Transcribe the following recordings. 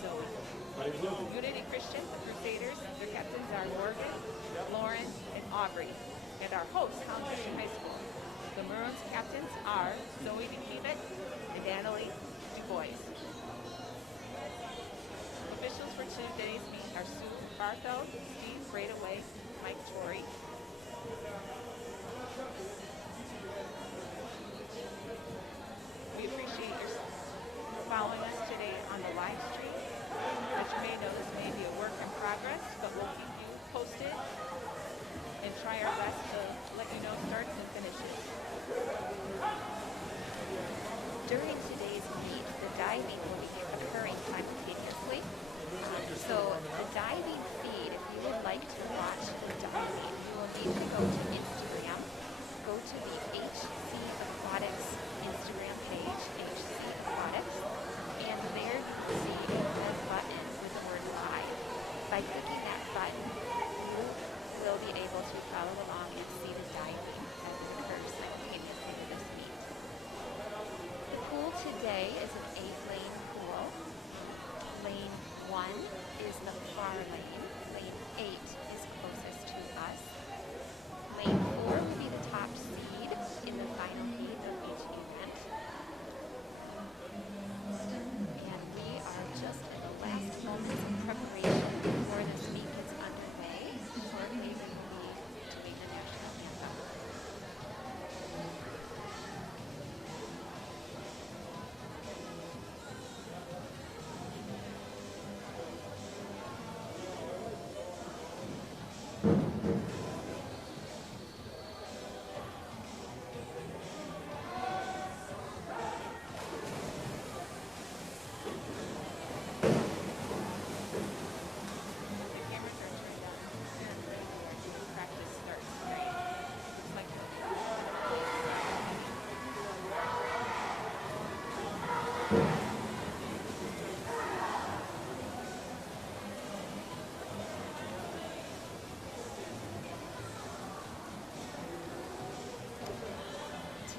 Zoe. Unity Christian, the Crusaders, their captains are Morgan, Lauren, and Aubrey. And our hosts, Holland Christian High School. The Maroons captains are Zoe DeKevitt and Annalie DuBois. Officials for today's meet are Sue Barthel, Steve Braidaway, Mike Torrey. We appreciate your following us today on the live stream. As you may know, this may be a work in progress, but we'll keep you posted and try our best to let you know starts and finishes. During today's meet, the diving will be occurring simultaneously. So the diving feed, if you would like to watch the diving, you will need to go to Instagram, go to the HC Aquatics Instagram page, HC Aquatics, and there you will see a red button with the word live. By clicking that button, you will be able to follow along and see the diving as it occurs simultaneously to this meet. The pool today is an 8-lane pool. Lane 1 is the far lane. Lane 8 is closest to us. Lane 4 will be the top seed in the final heat of each event. And we are just in the last moments of preparation before this meet gets underway. Shortly we will be doing the national anthem.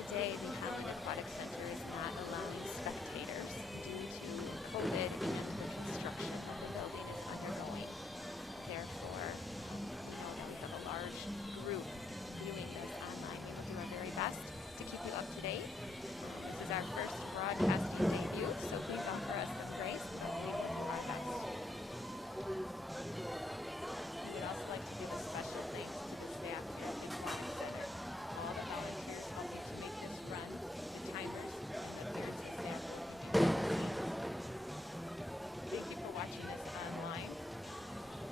Today, the Holland Aquatic Center is not allowing spectators due to COVID and the construction of the building is undergoing. Therefore, we have a large group viewing this online. We will do our very best to keep you up to date. This is our first broadcasting debut, so please offer us some grace and we will do our best. We would also like to give a special thanks to the staff at the Aquatic Center. All the volunteers helping to make this run, the timers, the clearances staff. Thank you for watching this online.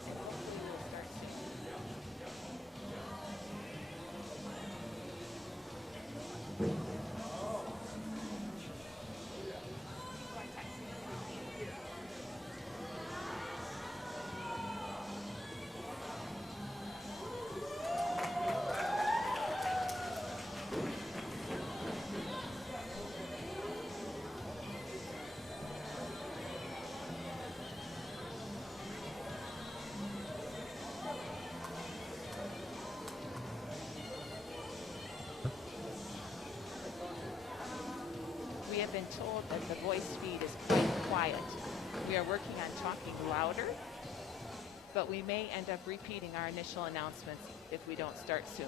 And hopefully we will start soon. We have been told that the voice feed is quite quiet. We are working on talking louder, but we may end up repeating our initial announcements if we don't start soon.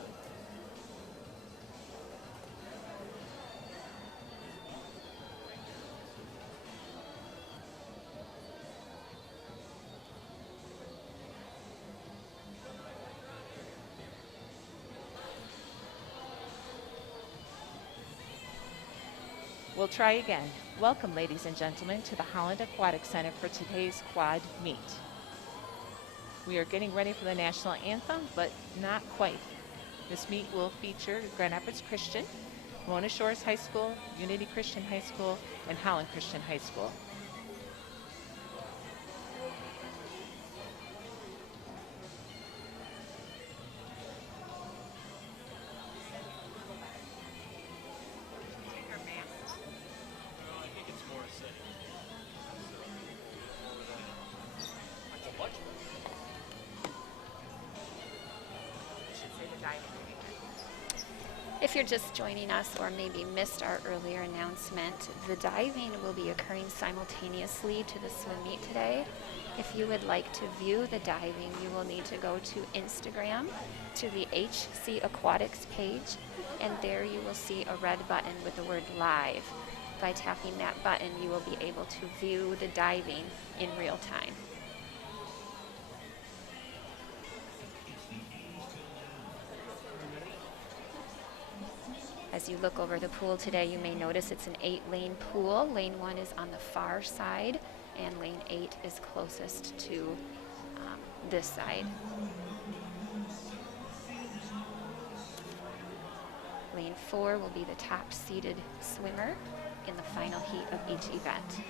We'll try again. Welcome, ladies and gentlemen, to the Holland Aquatic Center for today's quad meet. We are getting ready for the national anthem, but not quite. This meet will feature Grand Rapids Christian, Mona Shores High School, Unity Christian High School, and Holland Christian High School. If you're just joining us or maybe missed our earlier announcement, the diving will be occurring simultaneously to the swim meet today. If you would like to view the diving, you will need to go to Instagram, to the HC Aquatics page, and there you will see a red button with the word live. By tapping that button, you will be able to view the diving in real time. As you look over the pool today, you may notice it's an 8-lane pool. Lane 1 is on the far side, and lane 8 is closest to this side. Lane 4 will be the top seeded swimmer in the final heat of each event.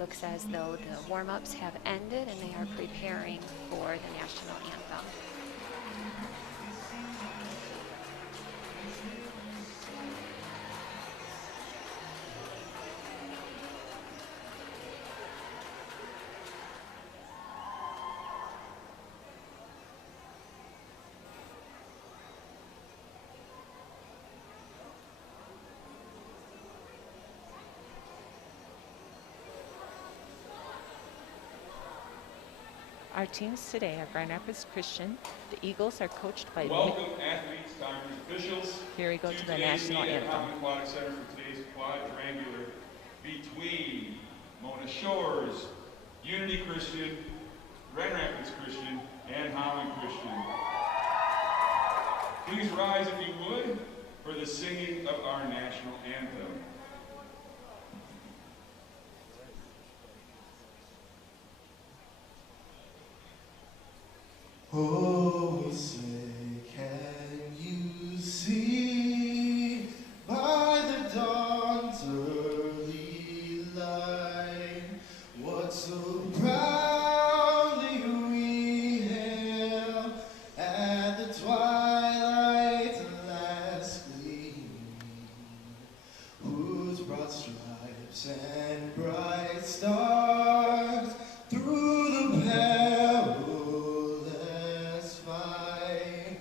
Looks as though the warm-ups have ended and they are preparing for the national anthem. Our teams today are Grand Rapids Christian. The Eagles are coached by... Welcome athletes, doctors, officials. Here we go to the national anthem. Common Aquatic Center for today's quadrangular between Mona Shores, Unity Christian, Grand Rapids Christian, and Holland Christian. Please rise if you would for the singing of our national anthem. Oh, say, can you see by the dawn's early light what so proudly we hailed at the twilight's last gleaming, whose broad stripes and bright stars through the perilous fight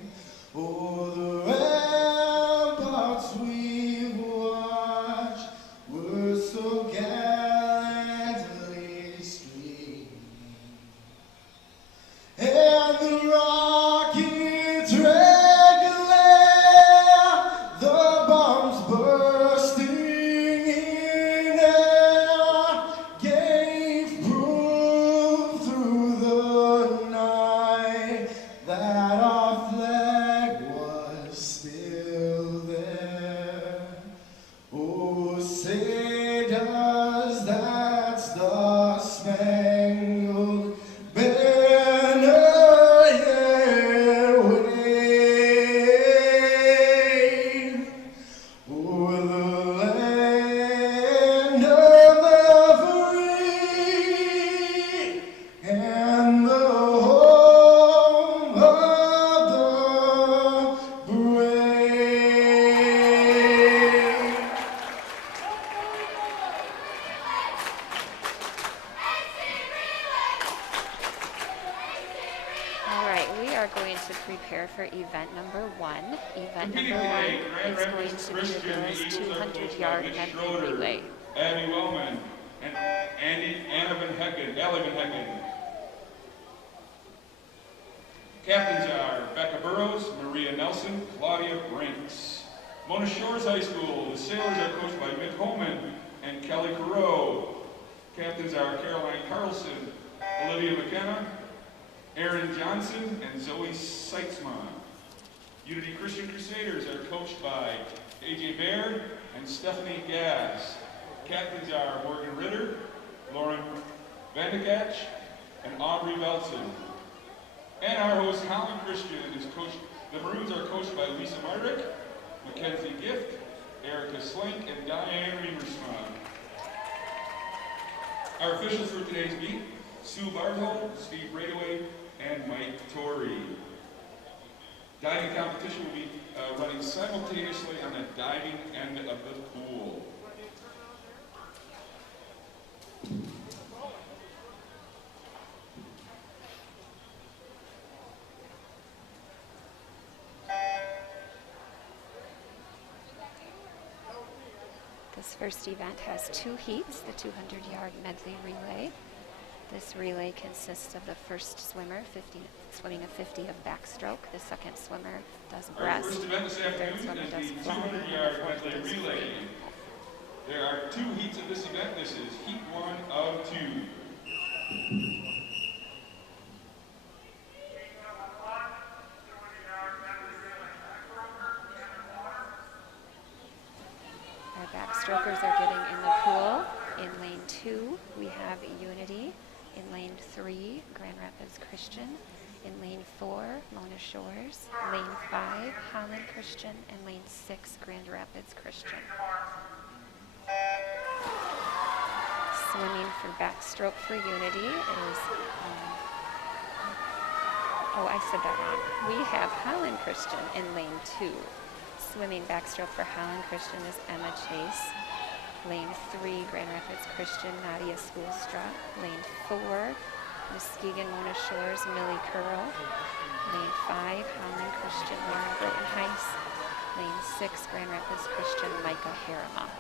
o'er the ramparts we've watched were so gallantly streaming, and the rockets red glare, the bombs bursting in air, gave proof through the night that our flag was still there. Oh, say does that star-spangled banner yet wave o'er the land of the free and the home of the brave? All right, we are going to prepare for event number 1. Event Competing number 1 today, Grand is going Rapids to be the Christian, girls' the Eagles are coached by 200-yard Mitch medley Schroeder, relay. Abby Wellman, and Anna Van Hecken. Captains are Becca Burrows, Maria Nelson, Claudia Brinks. Mona Shores High School, the sailors are coached by Mick Holman and Kelly Carreau. Captains are Caroline Carlson, Olivia McKenna, Aaron Johnson, and Zoe Seitzman. Unity Christian Crusaders are coached by AJ Baird and Stephanie Gass. Captains are Morgan Ritter, Lauren Vandekach, and Aubrey Velson. And our host, Holland Christian, is coached. The Maroons are coached by Lisa Myrick, Mackenzie Gift, Erica Slink, and Diane Remersma. Our officials for today's meet: Sue Bartle, Steve Radaway, and Mike Torrey. Diving competition will be running simultaneously on the diving end of the pool. This first event has 2 heats, the 200-yard medley relay. This relay consists of the first swimmer swimming a 50 of backstroke. The second swimmer does breast. Our first event this The third swimmer afternoon does is the fly. And the 200-yard fourth medley does relay. free. There are 2 heats of this event. This is heat 1 of 2. Our backstrokers are getting in the pool. In lane 2, we have Unity. In lane 3, Grand Rapids Christian. In lane 4, Mona Shores. Lane 5, Holland Christian. And lane 6, Grand Rapids Christian. Swimming for backstroke for Unity is, I said that wrong. We have Holland Christian in lane 2. Swimming backstroke for Holland Christian is Emma Chase. Lane 3, Grand Rapids Christian, Nadia Spoolstra. Lane 4, Muskegon Mona Shores, Millie Curl. Lane 5, Holland Christian, Lauren Grotenheis. Lane 6, Grand Rapids Christian, Micah Harama.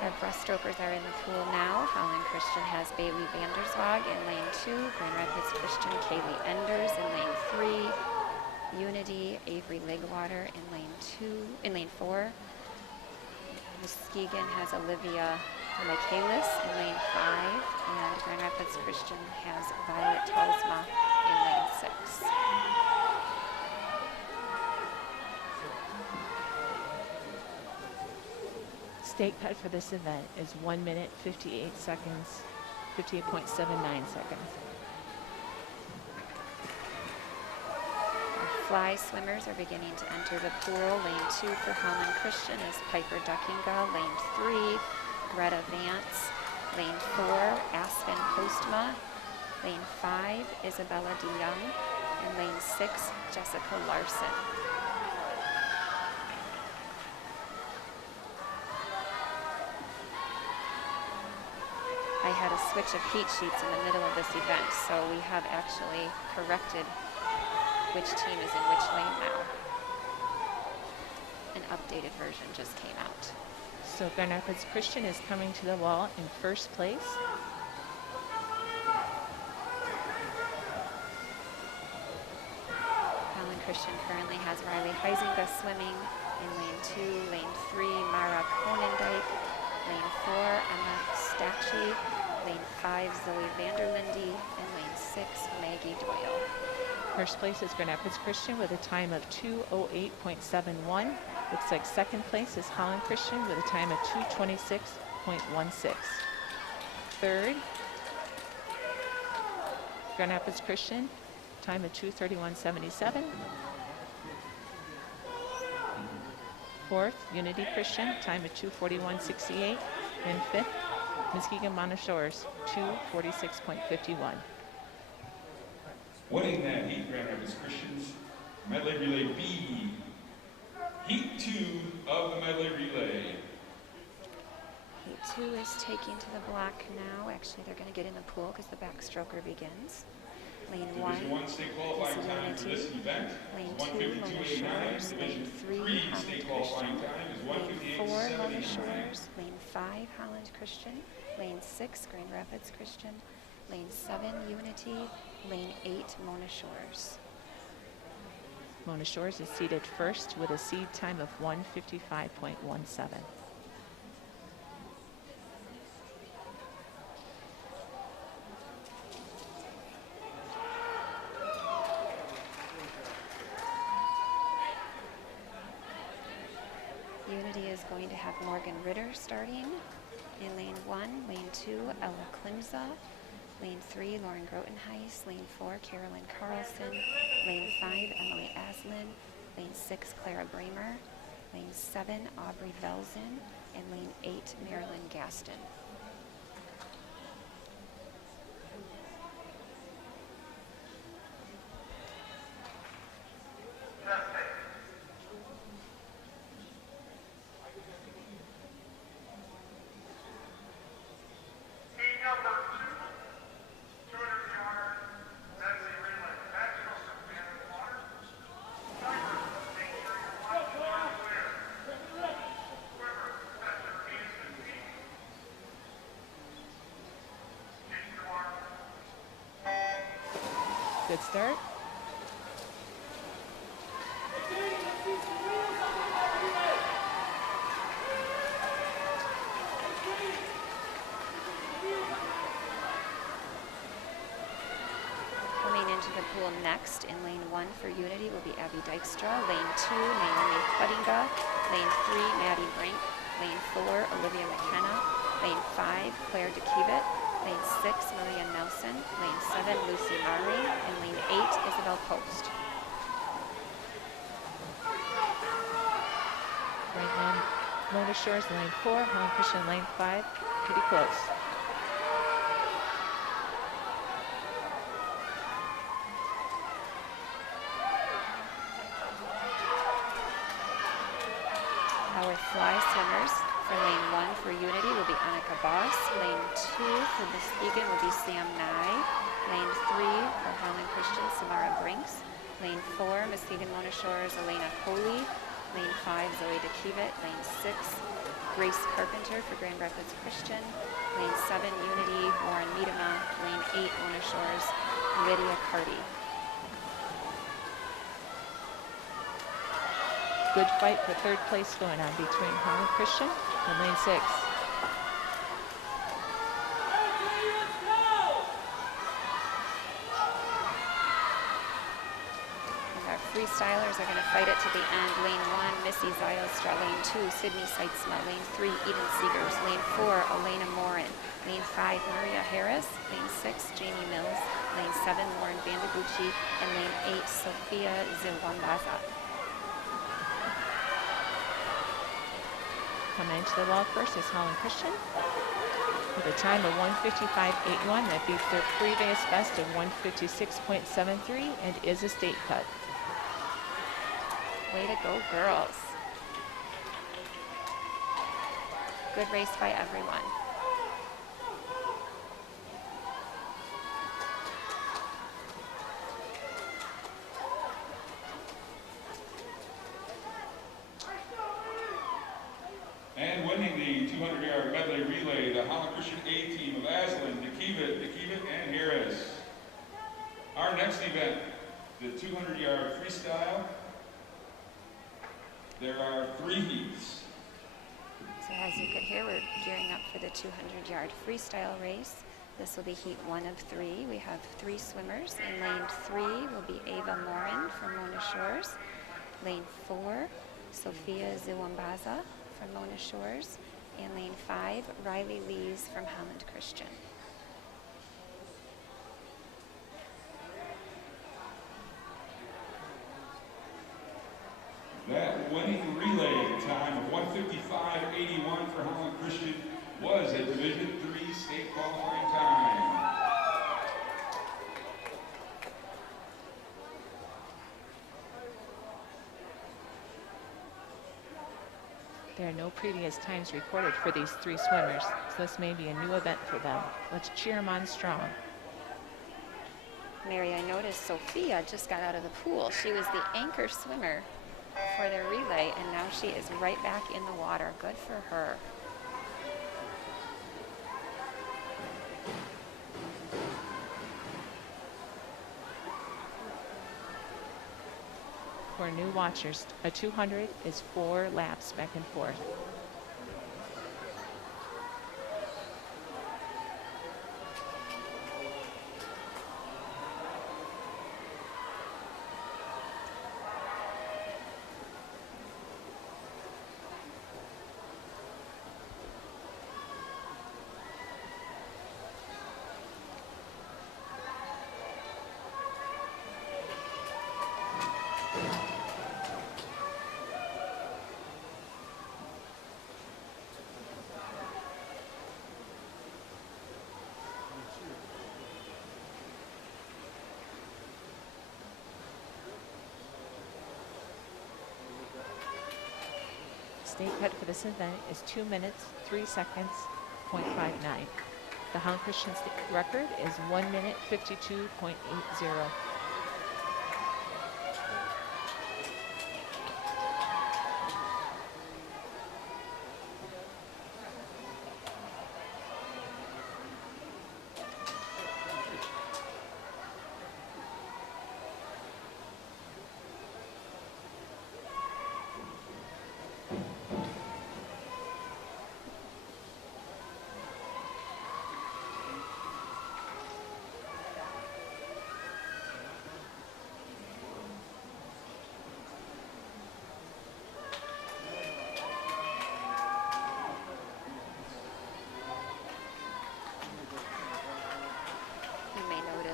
Our breaststrokers are in the pool now. Holland Christian has Bailey Vanderswag in lane 2. Grand Rapids Christian, Kaylee Enders in lane 3. Unity, Avery Legwater in lane 4. Muskegon has Olivia Michaelis in lane 5. And Grand Rapids Christian has Violet Talsma in lane 6. State cut for this event is 1 minute, 58 seconds, 58.79 seconds. Our fly swimmers are beginning to enter the pool. Lane 2 for Holland Christian is Piper Duckinga. Lane 3, Greta Vance. Lane 4, Aspen Postma. Lane 5, Isabella DeYoung. And lane 6, Jessica Larson. I had a switch of heat sheets in the middle of this event, so we have actually corrected which team is in which lane now. An updated version just came out. So Grand Rapids Christian is coming to the wall in first place. Holland Christian currently has Riley Heisinga swimming in lane 2, lane 3, Mara Konendijk, lane 4, Emma Stachy, lane 5, Zoe Vanderlinde, and lane 6, Maggie Doyle. First place is Grand Rapids Christian with a time of 2:08.71. Looks like second place is Holland Christian with a time of 2:26.16. Third, Grand Rapids Christian, time of 2:31.77. Fourth, Unity Christian, time of 2:41.68. And fifth, Muskegon Mona Shores, 2:46.51. Winning that heat, Grand Rapids Christian's medley relay B. Heat 2 of the medley relay. Heat 2 is taking to the block now. Actually, they're going to get in the pool because the backstroker begins. Lane 1 Division 1 state qualifying time for this event Lane is 2, Mona Shores. Lane 3, state Holland qualifying Christian. time is Lane 4, 1:58.79. Mona Shores. Lane 5, Holland Christian. Lane 6, Grand Rapids Christian. Lane 7, Unity. Lane 8, Mona Shores. Mona Shores is seated first with a seed time of 1:55.17. Unity is going to have Morgan Ritter starting in lane 1, lane 2, Ella Klimza, lane 3, Lauren Grotenheis, lane 4, Carolyn Carlson, lane 5, Emily Aslin, lane 6, Clara Bramer, lane 7, Aubrey Velzen, and lane 8, Marilyn Gaston. Good start. Coming into the pool next in lane 1 for Unity will be Abby Dykstra. Lane 2, Naomi Cuttinga. Lane 3, Maddie Brink. Lane 4, Olivia McKenna. Lane 5, Claire DeKevitt. Lane 6, Maria Nelson. Lane 7, Lucy Murray. And lane 8, Isabel Post. Right on Mona Shores, lane 4, Helen Christian, lane 5, pretty close. Our fly swimmers for lane 1 for Unity will be Annika Boss. Lane 2 for Muskegon will be Sam Nye. Lane 3 for Harlan Christian, Samara Brinks. Lane 4, Muskegon Mona Shores, Elena Coley. Lane 5, Zoe DeKevitt. Lane 6, Grace Carpenter for Grand Rapids Christian. Lane 7, Unity, Warren Miedema. Lane 8, Mona Shores, Lydia Carty. Good fight for third place going on between Harlan Christian and lane 6. Freestylers are going to fight it to the end. Lane 1, Missy Zylstra. Lane 2, Sydney Seitzma. Lane 3, Eden Seegers. Lane 4, Elena Morin. Lane 5, Maria Harris. Lane 6, Jamie Mills. Lane 7, Lauren Bandagucci. And lane 8, Sophia Ziwambaza. Coming into the wall first is Harlan Christian with a time of 1:55.81. That beats their previous best of 1:56.73 and is a state cut. Way to go, girls. Good race by everyone. And winning the 200-yard medley relay, the Holland Christian A team of Aslan, DeKevitt, and Harris. Our next event, the 200-yard freestyle. There are 3 heats. So as you could hear, we're gearing up for the 200-yard freestyle race. This will be heat 1 of 3. We have 3 swimmers. In lane 3 will be Ava Morin from Mona Shores. Lane 4, Sophia Ziwambaza from Mona Shores. And lane 5, Riley Lees from Holland Christian. That winning relay time of 1:55.81 for Holland Christian was a Division III state qualifying time. There are no previous times recorded for these 3 swimmers, so this may be a new event for them. Let's cheer them on strong. Mary, I noticed Sophia just got out of the pool. She was the anchor swimmer for their relay, and now she is right back in the water. Good for her. For new watchers, a 200 is 4 laps back and forth. State cut for this event is 2 minutes, 3 seconds, 0.59. The Holland Christian state record is 1 minute, 52.80.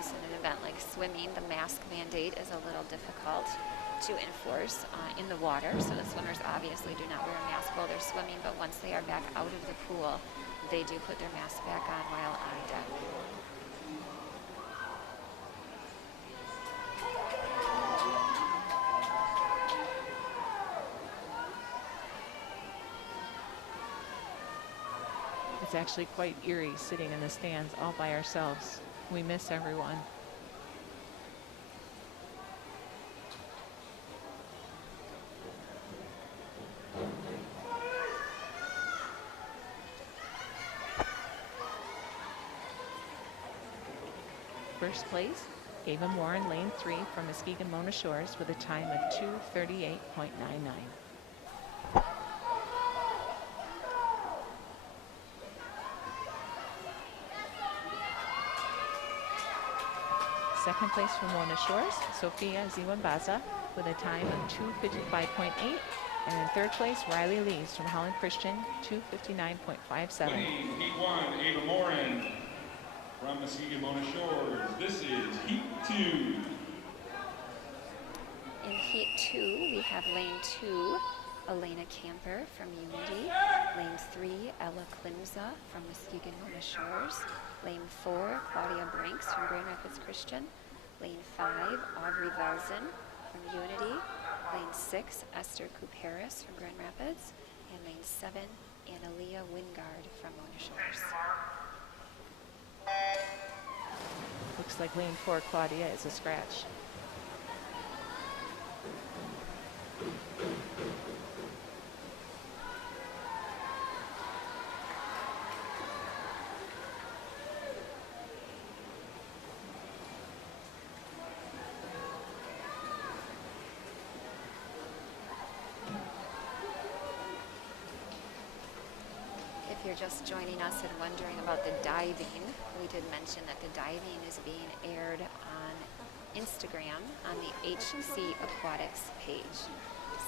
course, in an event like swimming, the mask mandate is a little difficult to enforce in the water. So the swimmers obviously do not wear a mask while they're swimming, but once they are back out of the pool, they do put their mask back on while on deck. It's actually quite eerie sitting in the stands all by ourselves. We miss everyone. First place, Ava Moore in lane 3 from Muskegon Mona Shores with a time of 2:38.99. Second place from Mona Shores, Sophia Ziwambaza with a time of 2:55.8. And in third place, Riley Lees from Holland Christian, 2:59.57. Winning Heat 1, Ava Morin from Muskegon Mona Shores. This is Heat 2. In Heat 2, we have lane 2, Elena Camper from Unity. Lane 3, Ella Klimza from Muskegon Mona Shores. Lane 4, Claudia Brinks from Grand Rapids Christian. Lane 5, Aubrey Velzen from Unity. Lane 6, Esther Couperis from Grand Rapids. And lane 7, Analia Wingard from Mona Shores. Looks like lane 4, Claudia, is a scratch. If you're just joining us and wondering about the diving, we did mention that the diving is being aired on Instagram on the HC Aquatics page.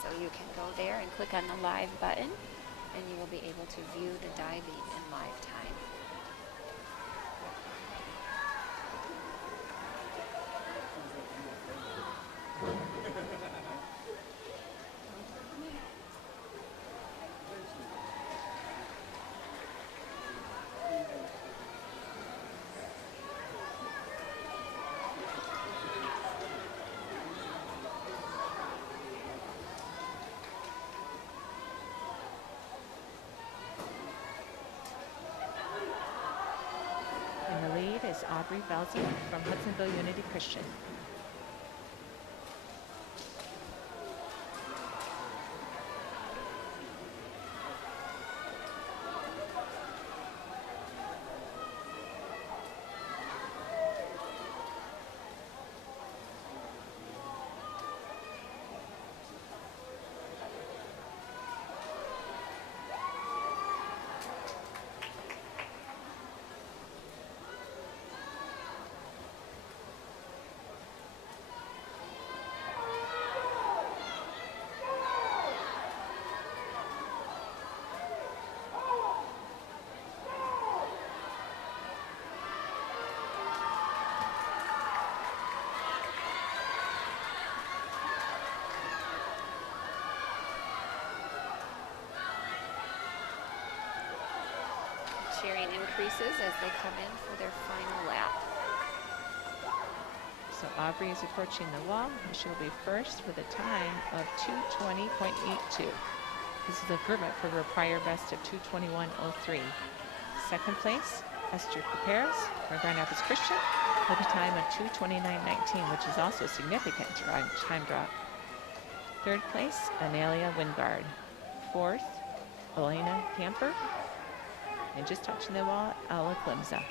So you can go there and click on the live button and you will be able to view the diving in live time. In the lead is Aubrey Velzen from Hudsonville Unity Christian. Cheering increases as they come in for their final lap. So Aubrey is approaching the wall, and she'll be first with a time of 2:20.82. This is improvement for her prior best of 2:21.03. Second place, Esther Couperis from Grand Rapids Christian with a time of 2:29.19, which is also a significant time drop. Third place, Analia Wingard. Fourth, Elena Camper. And just touching the wall, Ella Klimza.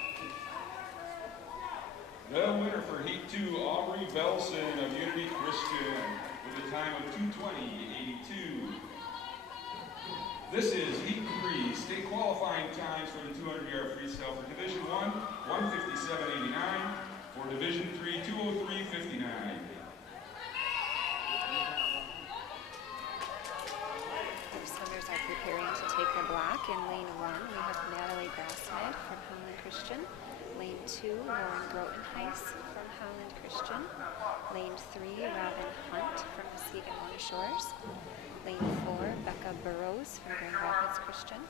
The winner for Heat 2, Aubrey Velzen of Unity Christian with a time of 2:20.82. This is Heat 3, state qualifying times for the 200-yard freestyle for Division 1, 1:57.89, for Division 3, 2:03.59. Our swimmers are preparing to take the block. In lane 1, we have Natalie Grasshead from Holland Christian. Lane 2, Lauren Grotenheis from Holland Christian. Lane 3, Robin Hunt from Muskegon Mona Shores. Lane 4, Becca Burrows from Grand Rapids Christian.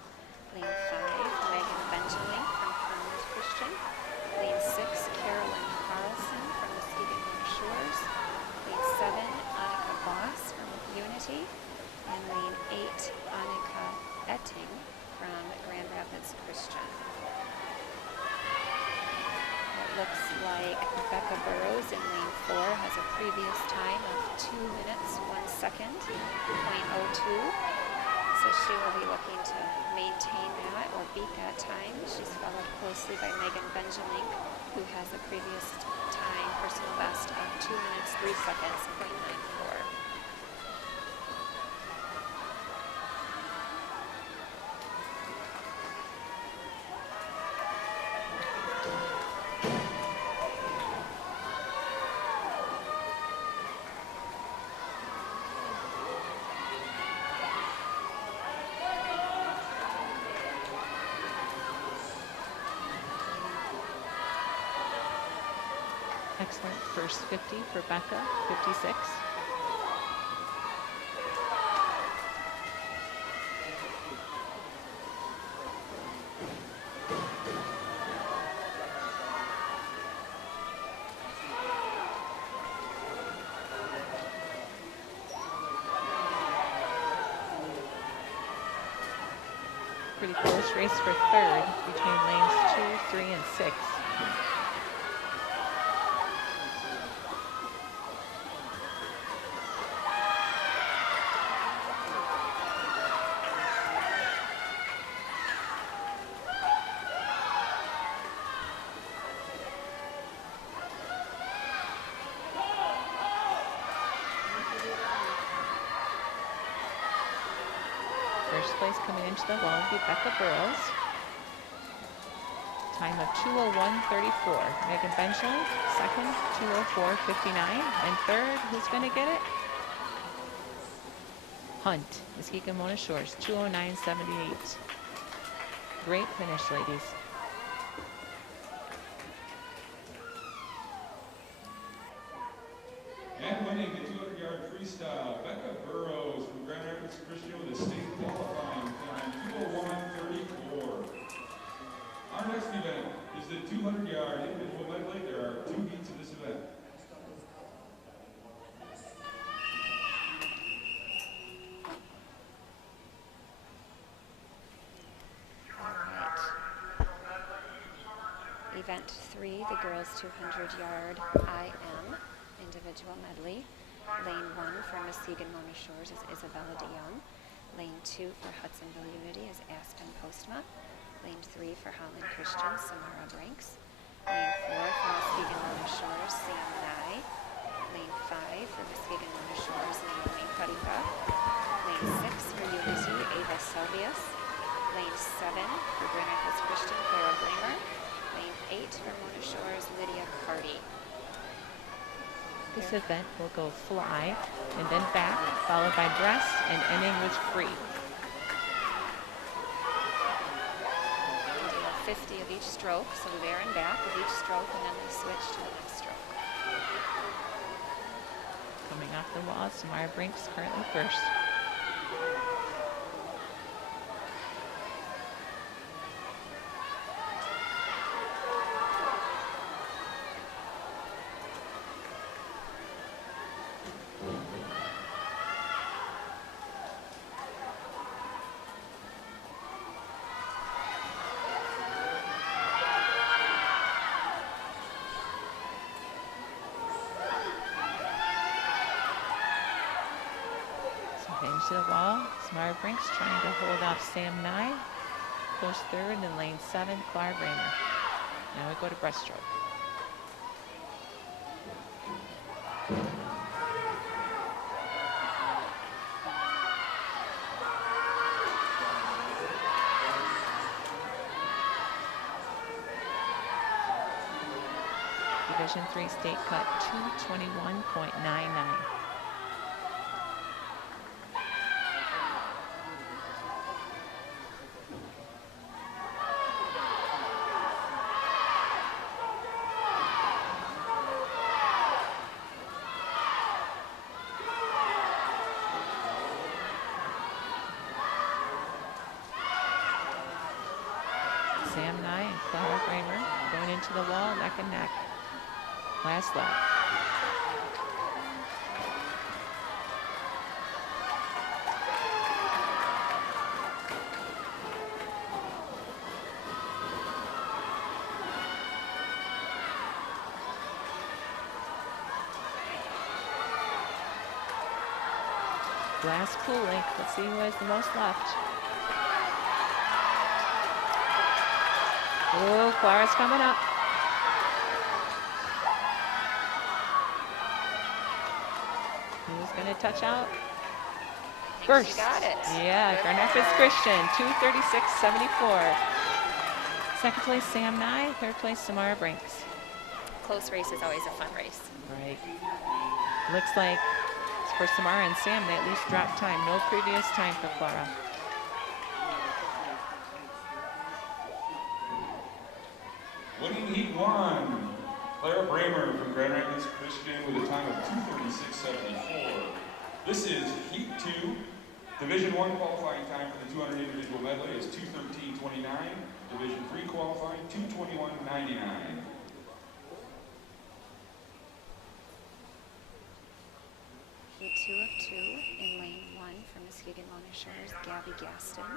Lane 5, Megan Benjamin from Holland Christian. Lane 6, Carolyn Carlson from Muskegon Mona Shores. Lane 7, Annika Boss from Unity. And lane 8, Annika Etting from Grand Rapids Christian. It looks like Becca Burrows in lane 4 has a previous time of 2 minutes, 1 second, .02. So she will be looking to maintain that or beat that time. She's followed closely by Megan Benjamin, who has a previous time, personal best of 2 minutes, 3 seconds, .94. Excellent first 50 for Becca, 56. Pretty close race for third between lanes 2, 3, and 6. First place coming into the wall will be Becca Burrows. Time of 2:01:34. Megan Benjamin, second, 2:04:59. And third, who's going to get it? Hunt, Muskegon Mona Shores, 2:09:78. Great finish, ladies. And winning the 200-yard freestyle, Becca Burrows from Grand Rapids Christian with a state qualifying time, 2:01:34. Our next event is the 200-yard individual medley. There are 2 heats in this event. Event 3, the girls 200-yard IM individual medley. Lane 1 for Muskegon Mona Shores is Isabella DeYoung. Lane 2 for Hudsonville Unity is Aspen Postma. Lane 3 for Holland Christian, Samara Brinks. Lane 4 for Muskegon Mona Shores, Sam Nye. Lane 5 for Muskegon Mona Shores, Naomi Cuddyba. Lane 6 for Unity, Ava Selvius. Lane 7 for Grand Rapids Christian, Clara Bramer. Lane 8 for Mona Shores, Lydia Carty. This event will go fly and then back, followed by breast, and ending with free. They do a 50 of each stroke, so there and back of each stroke, and then they switch to the next stroke. Coming off the wall, Samara Brinks currently first. To the wall, Samara Brinks trying to hold off Sam Nye. Close third in lane 7, Clara Bramer. Now we go to breaststroke. Division 3 state cut 221.99. to the wall, neck and neck. Last lap. Last pool length. Let's see who has the most left. Oh, Clara's coming up. Who's going to touch out? First. She got it. Yeah, Grand Rapids Christian, 2:36.74. Second place, Sam Nye. Third place, Samara Brinks. Close race is always a fun race. Right. Looks like for Samara and Sam, they at least dropped time. No previous time for Clara. Winning heat one, Clara Bramer from Grand Rapids Christian with a time of 2:36.74. This is heat two. Division one qualifying time for the 200 individual medley is 2:13.29. Division three qualifying 2:21.99. Heat 2 of 2 in lane 1 for Muskegon Mona Shores, Gabby Gaston.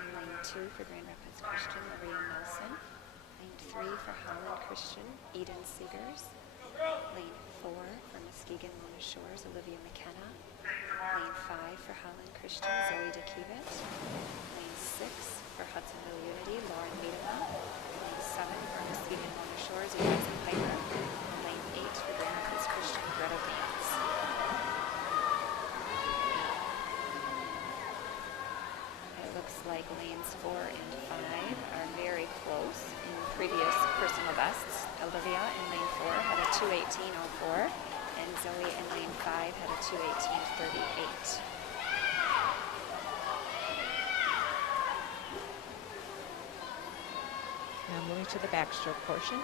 In lane 2 for Grand Rapids Christian, Maria Nelson. Lane 3 for Holland Christian, Eden Seegers. Lane 4 for Muskegon Mona Shores, Olivia McKenna. Lane 5 for Holland Christian, Zoe DeKevitt. Lane 6 for Hudsonville Unity, Lauren Miedema. Lane 7 for Muskegon Mona Shores, Eliza Piper. And lane 8 for Grand Rapids Christian, Greta Vance. It looks like lanes 4 and 5 are very close in previous personal bests. Olivia in lane 4 had a 2:18.04, and Zoe in lane 5 had a 2:18.38. Now moving to the backstroke portion.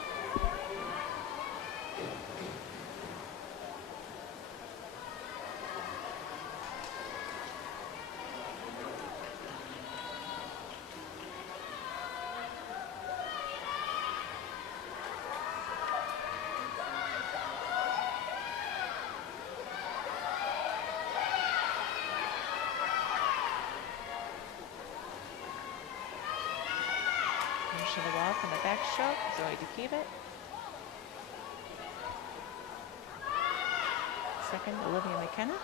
To the wall from the backstroke, Zoe DeKevitt. Second, Olivia McKenna.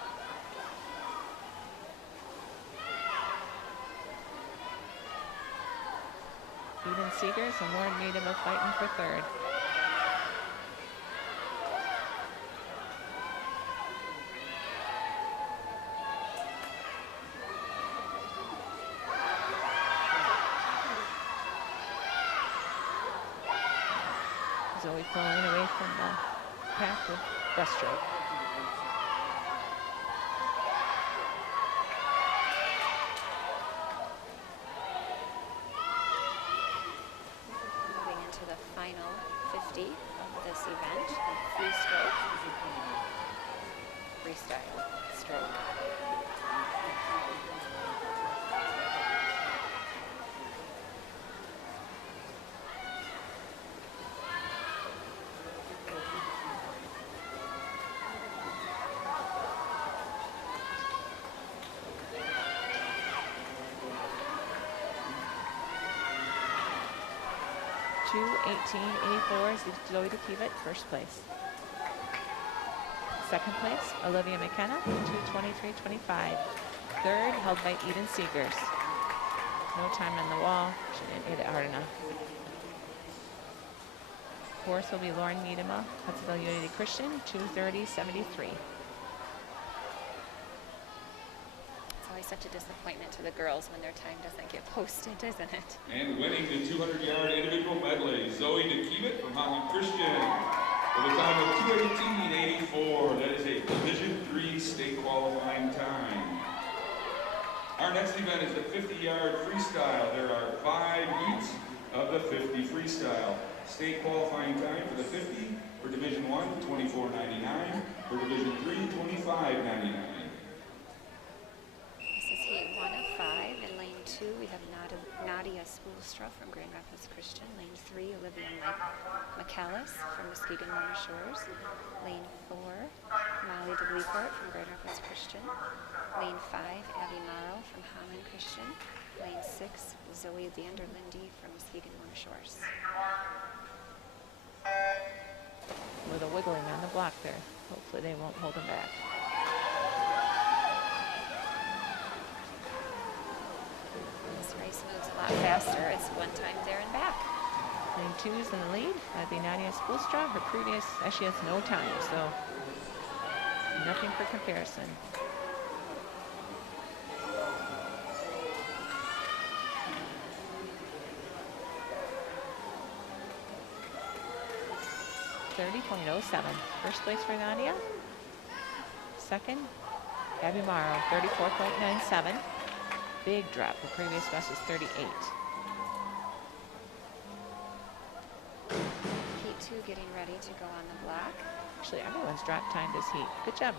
Eden Seegers and Lauren Miedema fighting for third. Zoe pulling away from the pack with breaststroke. Moving into the final 50 of this event, the freestroke, freestyle stroke. .2:18.84 is Zoe DeKevitt, first place. Second place, Olivia McKenna, 2:23.25. Third, held by Eden Seegers. No time on the wall. She didn't hit it hard enough. Fourth will be Lauren Miedema, Hudsonville Unity Christian, 2:30.73. Such a disappointment to the girls when their time doesn't get posted, isn't it? And winning the 200-yard individual medley, Zoe DeKevitt from Holland Christian with a time of 2:18.84. That is a Division III state qualifying time. Our next event is the 50-yard freestyle. There are 5 heats of the 50 freestyle. State qualifying time for the 50 for Division I, 24.99. For Division III, 25.99. Heat 1 of 5. In lane 2, we have Nadia Spoolstra from Grand Rapids Christian. Lane 3, Olivia Callis from Muskegon Mona Shores. Lane 4, Molly DeBleeport from Grand Rapids Christian. Lane 5, Abby Morrow from Holland Christian. Lane 6, Zoe Vanderlinde from Muskegon Mona Shores. A little wiggling on the block there. Hopefully they won't hold him back. This race moves a lot faster. It's one time there and back. Lane 2 is in the lead. That'd be Nadia Spoelstra. Her previous, she has no time, so nothing for comparison. .07. First place for Nadia. Second, Abby Morrow, 34.97. Big drop. The previous best was 38. Heat 2 getting ready to go on the block. Actually, everyone's dropped time this heat. Good job.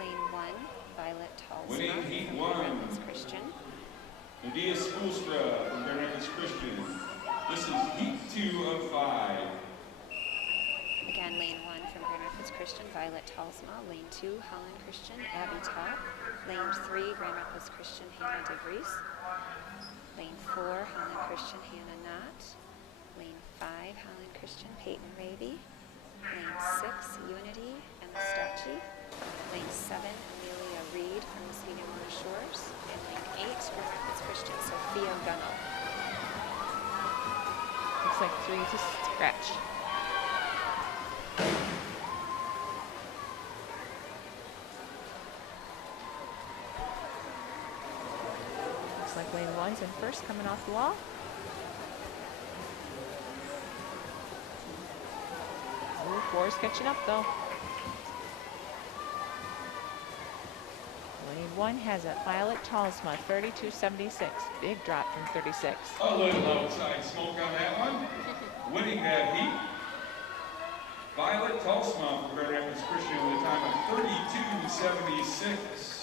Lane 1, Violet Talsma Winning from heat Grand 1. Rapids Christian. Nadia Spoelstra from Grand Rapids Christian. This is heat 2 of 5. Again, lane 1 from Grand Rapids Christian, Violet Talsma. Lane 2, Holland Christian, Abby Topp. Lane 3, Grand Rapids Christian, Hannah DeVries. Lane 4, Holland Christian, Hannah Knott. Lane 5, Holland Christian, Peyton Raby. Lane 6, Unity, Emma Stacci. Lane 7, Amelia Reed from Muskegon Mona Shores. And lane 8, Grand Rapids Christian, Sophia Gunnell. Looks like 3 to scratch. Looks like lane 1's in first, coming off the wall. Ooh, 4's catching up though. Lane 1 has a Violet Talsma, 32.76. Big drop from 36. A little outside smoke on that one. Winning that heat, Violet Talsma from Grand Rapids Christian with a time of 32.76.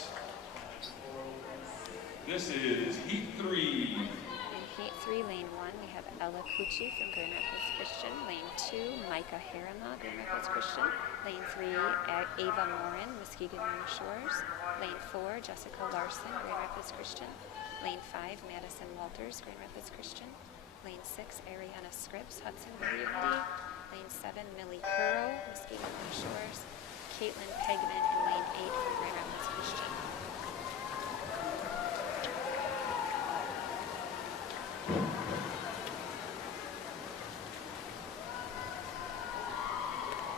This is heat 3. In heat 3, lane 1, we have Ella Cucci from Grand Rapids Christian. Lane 2, Micah Harima, Grand Rapids Christian. Lane 3, Ava Morin, Muskegon Mona Shores. Lane 4, Jessica Larson, Grand Rapids Christian. Lane 5, Madison Walters, Grand Rapids Christian. Lane 6, Ariana Scripps, Hudsonville Unity. Lane 7, Millie Curro, Muskegon Mona Shores. Caitlin Pegman in lane 8 from Grand Rapids Christian.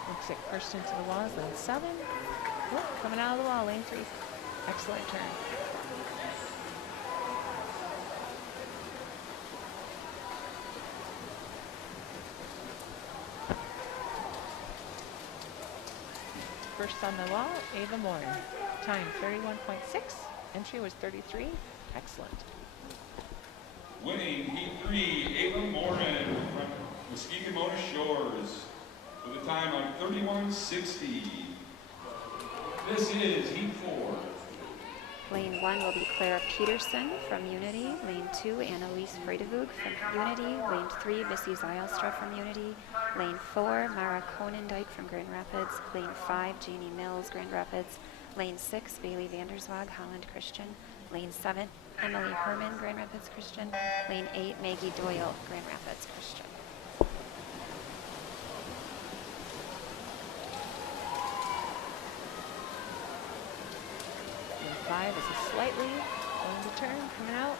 Looks like first into the wall is lane 7. Whoop, coming out of the wall, lane 3. Excellent turn. First on the wall, Ava Morin. Time 31.6. Entry was 33. Excellent. Winning heat 3, Ava Morin from Muskegon Mona Shores with a time of 31.60. This is heat 4. Lane 1 will be Clara Peterson from Unity. Lane 2, Annalise Fredevoog from Unity. Lane 3, Missy Zylstra from Unity. Lane 4, Mara Konendijk from Grand Rapids. Lane 5, Janie Mills, Grand Rapids. Lane 6, Bailey Vanderswag, Holland Christian. Lane 7, Emily Herman, Grand Rapids Christian. Lane 8, Maggie Doyle, Grand Rapids Christian. Lane 5 is a slightly going to turn, coming out.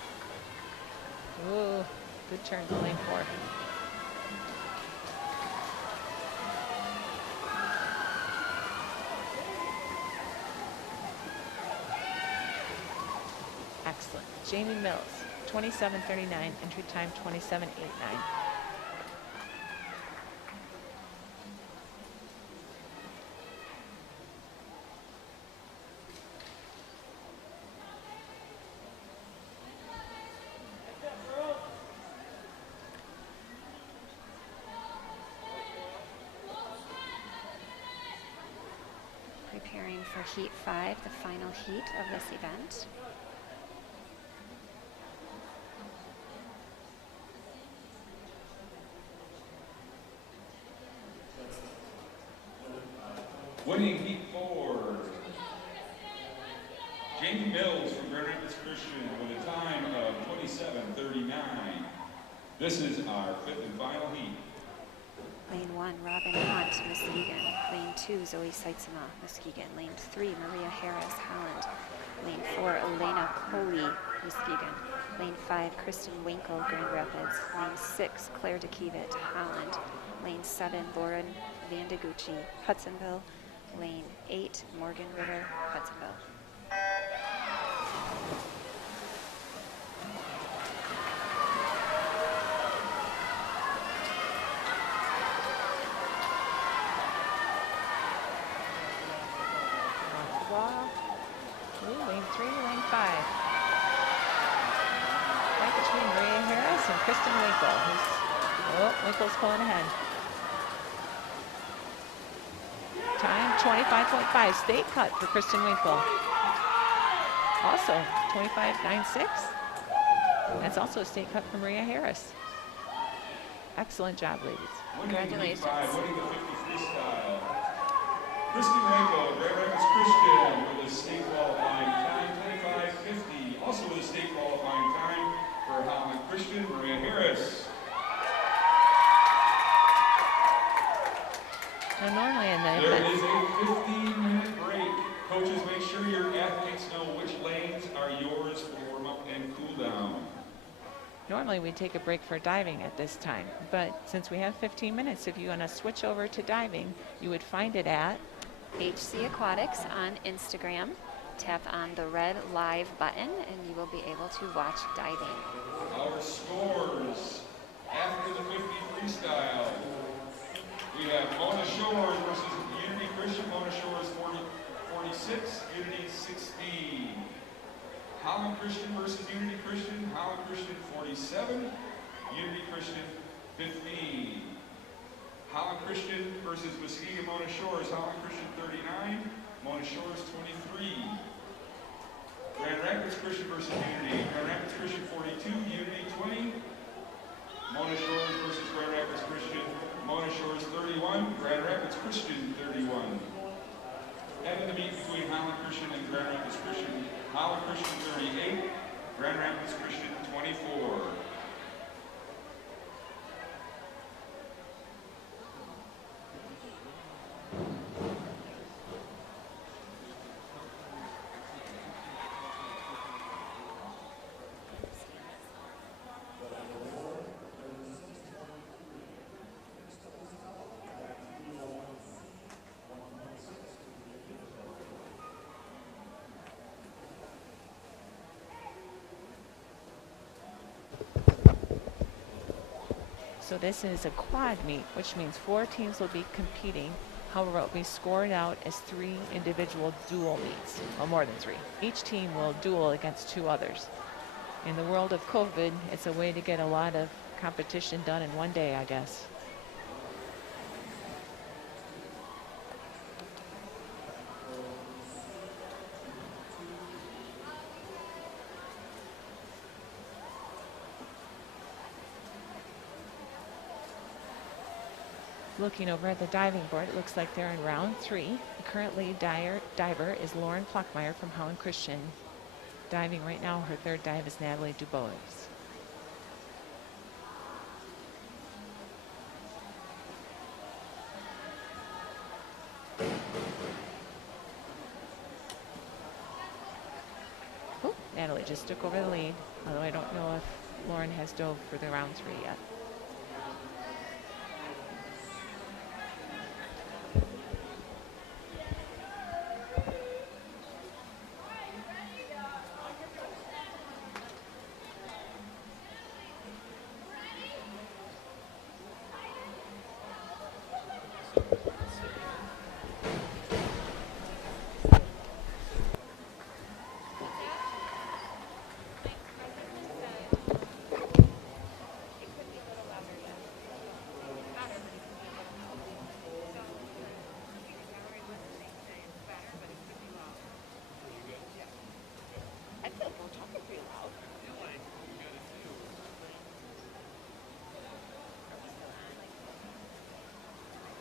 Ooh, good turn to lane 4. Excellent. Jamie Mills, 27.39, entry time 27.89. Preparing for heat 5, the final heat of this event. Winning heat 4, Jamie Mills from Grand Rapids Christian with a time of 27:39. This is our 5th and final heat. Lane 1, Robin Hunt, Muskegon. Lane 2, Zoe Seitzema, Muskegon. Lane 3, Maria Harris, Holland. Lane 4, Elena Coley, Muskegon. Lane 5, Kristen Winkle, Grand Rapids. Lane 6, Claire DeKevitt, Holland. Lane 7, Lauren Vandegucci, Hudsonville. Lane 8, Morgan Ritter, Hudsonville. Lane 3, lane 5. Right between Maria Harris and Kristen Winkle. Winkle's pulling ahead. Time 25.5. State cut for Kristen Winkle. Also 25.96. That's also a state cut for Maria Harris. Excellent job, ladies. Congratulations. Winning the 50 freestyle. Kristen Winkle, Grand Rapids Christian with a state qualifying time, 25:50. Also with a state qualifying time for Holland Christian, Maria Harris. Now normally in the There event, is a 15-minute break. Coaches, make sure your athletes know which lanes are yours for warm-up and cool-down. normally we take a break for diving at this time, but since we have 15 minutes, if you want to switch over to diving, you would find it at HC Aquatics on Instagram. Tap on the red live button and you will be able to watch diving. Our scores after the 50 freestyle. We have Mona Shores versus Unity Christian. Mona Shores 46, Unity 16. Holland Christian versus Unity Christian. Holland Christian 47, Unity Christian 15. Holland Christian versus Muskegon Mona Shores. Holland Christian 39, Mona Shores 23. Grand Rapids Christian versus Unity. Grand Rapids Christian 42, Unity 20. Mona Shores versus Grand Rapids Christian. Mona Shores 31, Grand Rapids Christian 31. And in the meet between Holland Christian and Grand Rapids Christian, Holland Christian 38, Grand Rapids Christian 24. So this is a quad meet, which means 4 teams will be competing. However, it will be scored out as 3 individual dual meets, or more than 3. Each team will duel against 2 others. In the world of COVID, it's a way to get a lot of competition done in one day, I guess. Looking over at the diving board, it looks like they're in round 3. The current lead diver is Lauren Pluckmeyer from Holland Christian. Diving right now, her 3rd dive is Natalie Dubois. Oh, Natalie just took over the lead, although I don't know if Lauren has dove for the round 3 yet.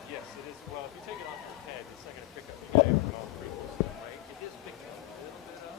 Yes, it is. Well, if you take it off the pad, it's not going to pick up. You got to have it all critical stuff, right? It is picking up a little bit up.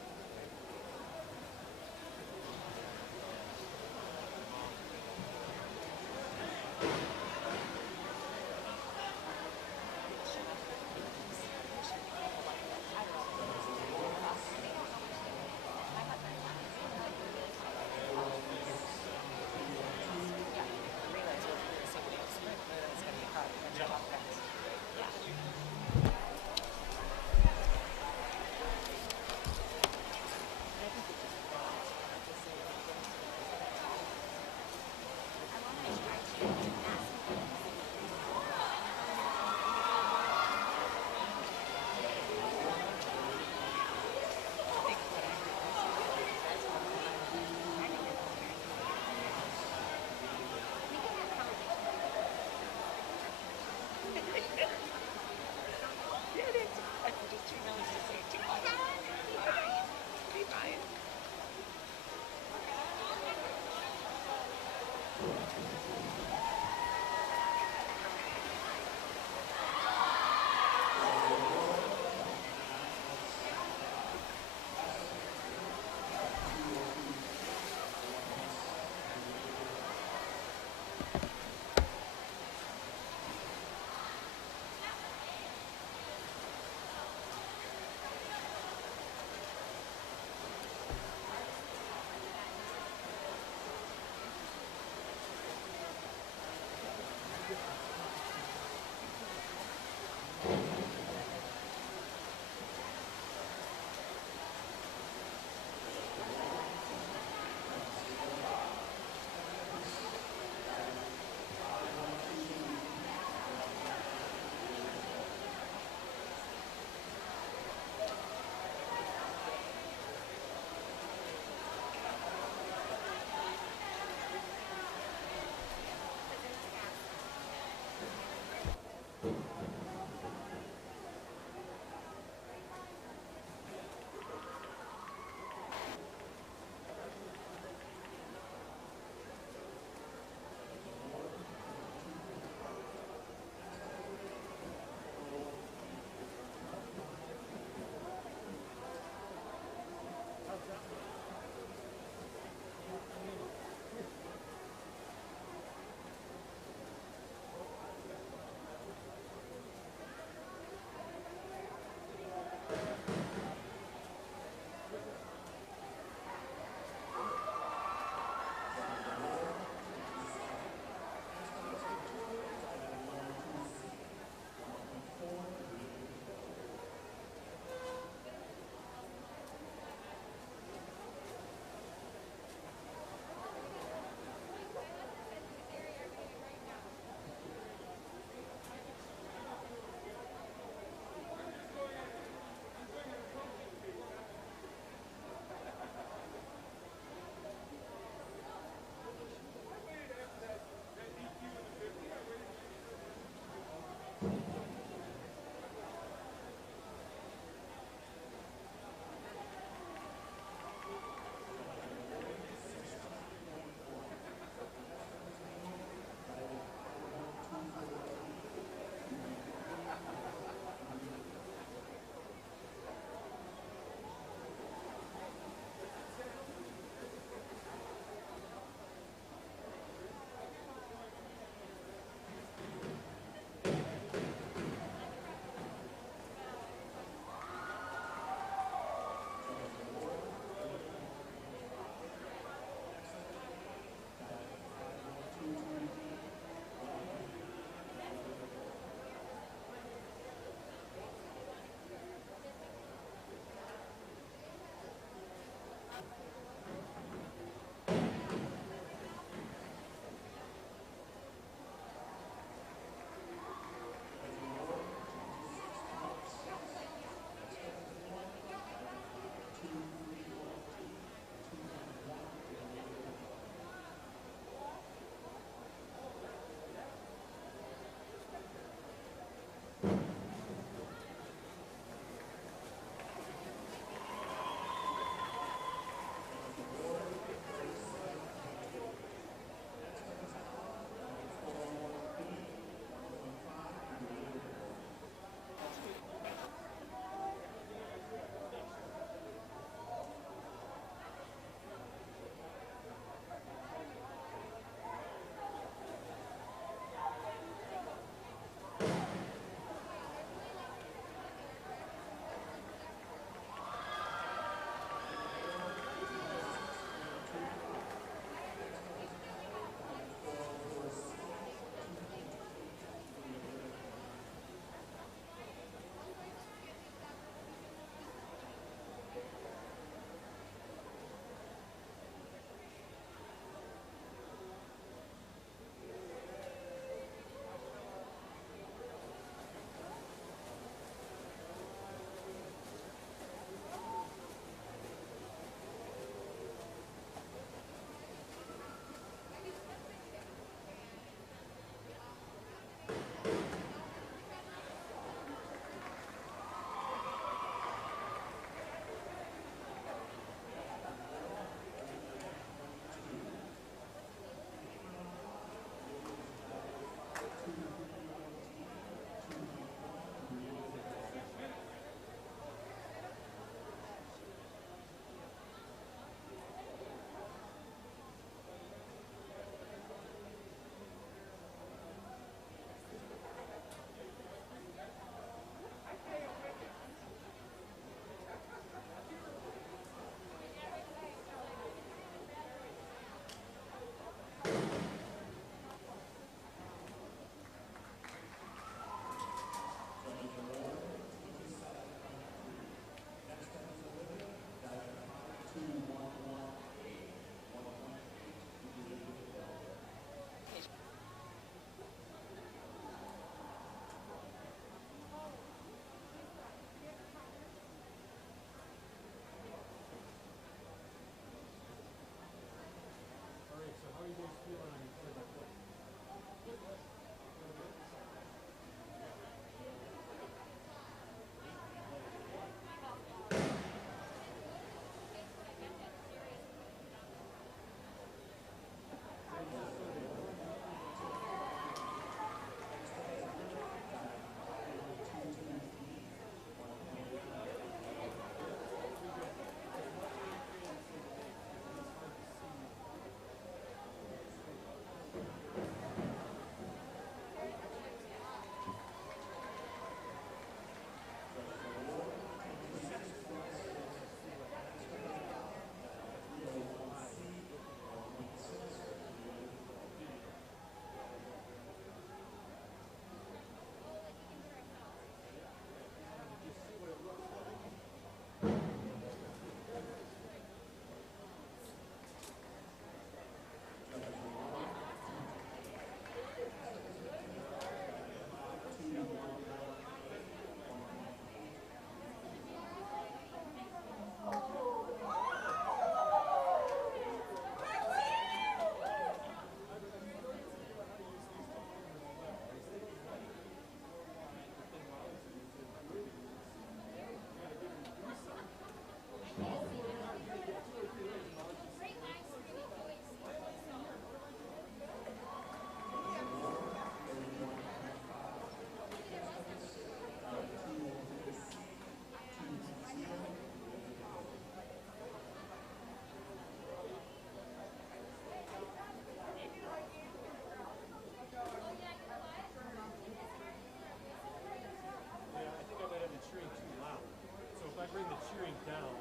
bring the cheering down.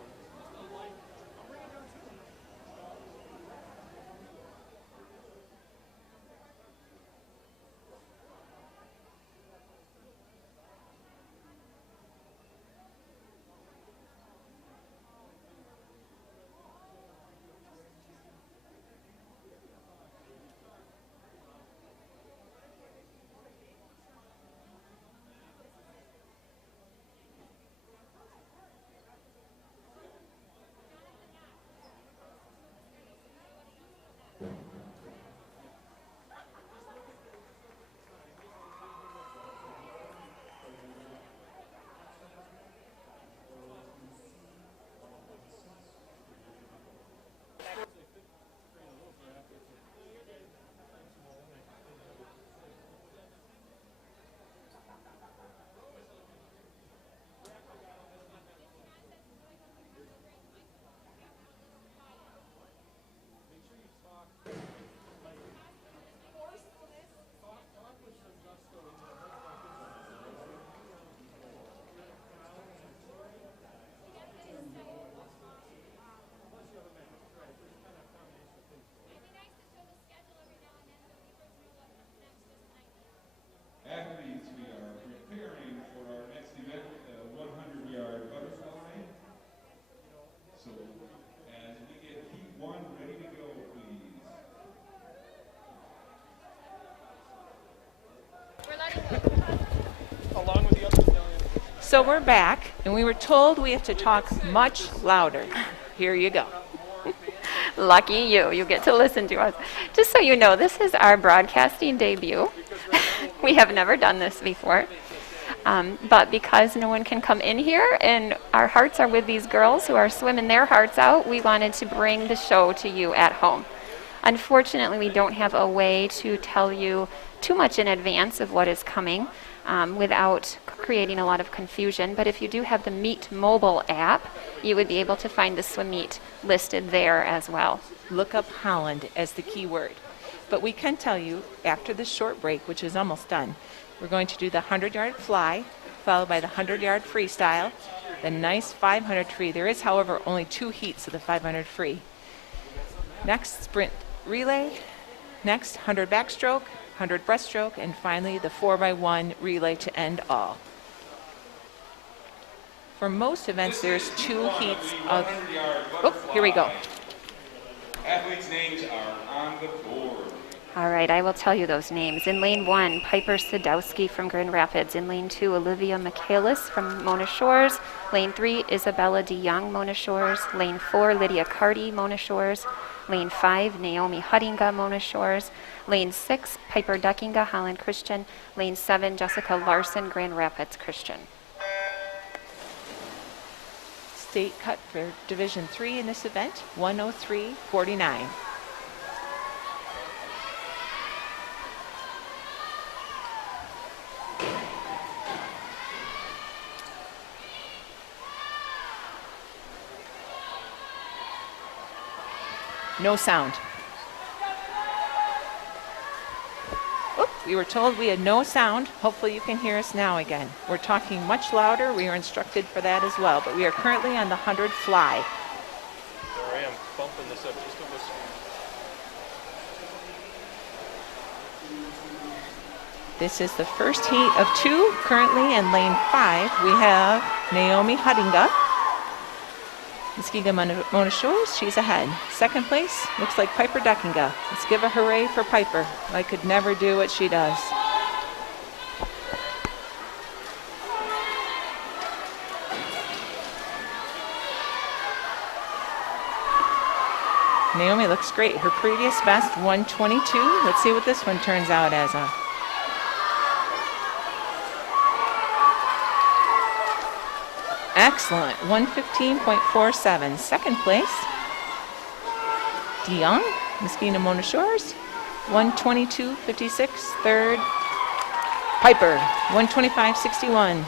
Athletes, we are preparing for our next event, the 100-yard butterfly. So as we get heat 1 ready to go, please. Along with the other million. So we're back, and we were told we have to talk much louder. Here you go. Lucky you. You get to listen to us. Just so you know, this is our broadcasting debut. We have never done this before. But because no one can come in here and our hearts are with these girls who are swimming their hearts out, we wanted to bring the show to you at home. Unfortunately, we don't have a way to tell you too much in advance of what is coming without creating a lot of confusion. But if you do have the Meet mobile app, you would be able to find the swim meet listed there as well. Look up Holland as the key word. But we can tell you, after this short break, which is almost done, we're going to do the 100-yard fly, followed by the 100-yard freestyle, the nice 500 free. There is, however, only 2 heats of the 500 free. Next, sprint relay. Next, 100 backstroke, 100 breaststroke, and finally the 4x1 relay to end all. For most events, there's 2 heats of... Oh, here we go. Athletes' names are on the board. All right, I will tell you those names. In lane 1, Piper Sadowski from Grand Rapids. In lane 2, Olivia Michaelis from Mona Shores. Lane 3, Isabella DeYoung, Mona Shores. Lane 4, Lydia Carty, Mona Shores. Lane 5, Naomi Huttinga, Mona Shores. Lane 6, Piper Duckinga, Holland Christian. Lane 7, Jessica Larson, Grand Rapids Christian. State cut for Division 3 in this event, 103.49. No sound. Oop, we were told we had no sound. Hopefully you can hear us now again. We're talking much louder. We are instructed for that as well. But we are currently on the 100 fly. There I am, bumping this up just a whistle. This is the first heat of 2. Currently in lane 5, we have Naomi Huttinga. Muskegon Mona Shores, she's ahead. Second place, looks like Piper Duckinga. Let's give a hooray for Piper. I could never do what she does. Naomi looks great. Her previous best, 122. Let's see what this one turns out as a. Excellent, 115.47. Second place, DeYoung, Muskegon Mona Shores, 122.56. Third, Piper, 125.61.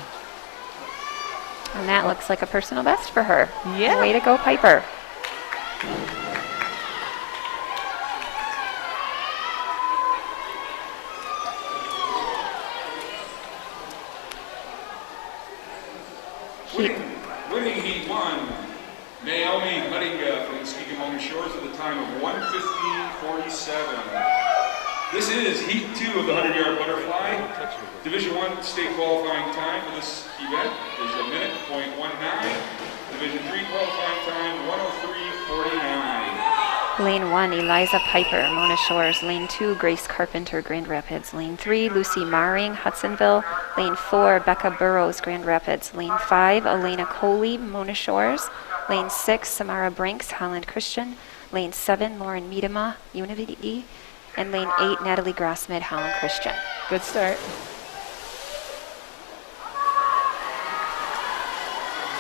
And that looks like a personal best for her. Yeah. Way to go, Piper. Winning heat 1, Naomi Huttinga from Muskegon Mona Shores with a time of 1:15.47. This is heat 2 of the 100-yard butterfly. Division 1 state qualifying time for this event is a minute, .19. Division 3 qualifying time, 1:03.49. Lane 1, Eliza Piper, Mona Shores. Lane 2, Grace Carpenter, Grand Rapids. Lane 3, Lucy Maring, Hudsonville. Lane 4, Becca Burrows, Grand Rapids. Lane 5, Elena Coley, Mona Shores. Lane 6, Samara Brinks, Holland Christian. Lane 7, Lauren Miedema, Unity. And lane 8, Natalie Grossmid, Holland Christian. Good start.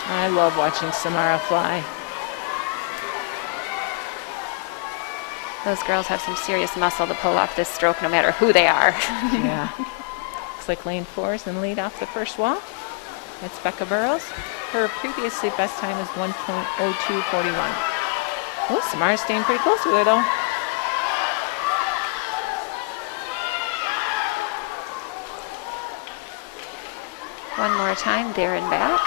I love watching Samara fly. Those girls have some serious muscle to pull off this stroke no matter who they are. Yeah. Looks like lane 4 is in the lead off the first wall. It's Becca Burrows. Her previously best time is 1:02.41. Oh, Samara's staying pretty close with her though. One more time, there and back.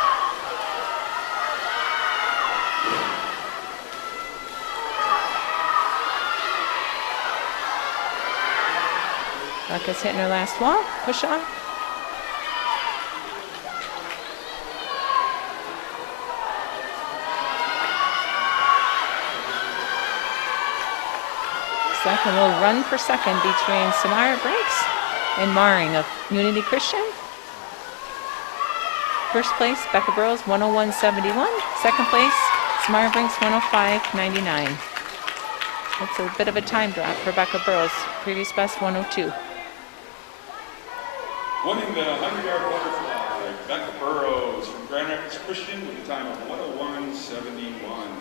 Becca's hitting her last wall. Push off. Looks like a little run for second between Samara Brinks and Maring of Unity Christian. First place, Becca Burrows, 1:01.71. Second place, Samara Brinks, 1:05.99. That's a bit of a time drop for Becca Burrows. Previous best, 1:02. Winning the 100-yard butterfly, Becca Burrows from Grand Rapids Christian with a time of 1:01.71.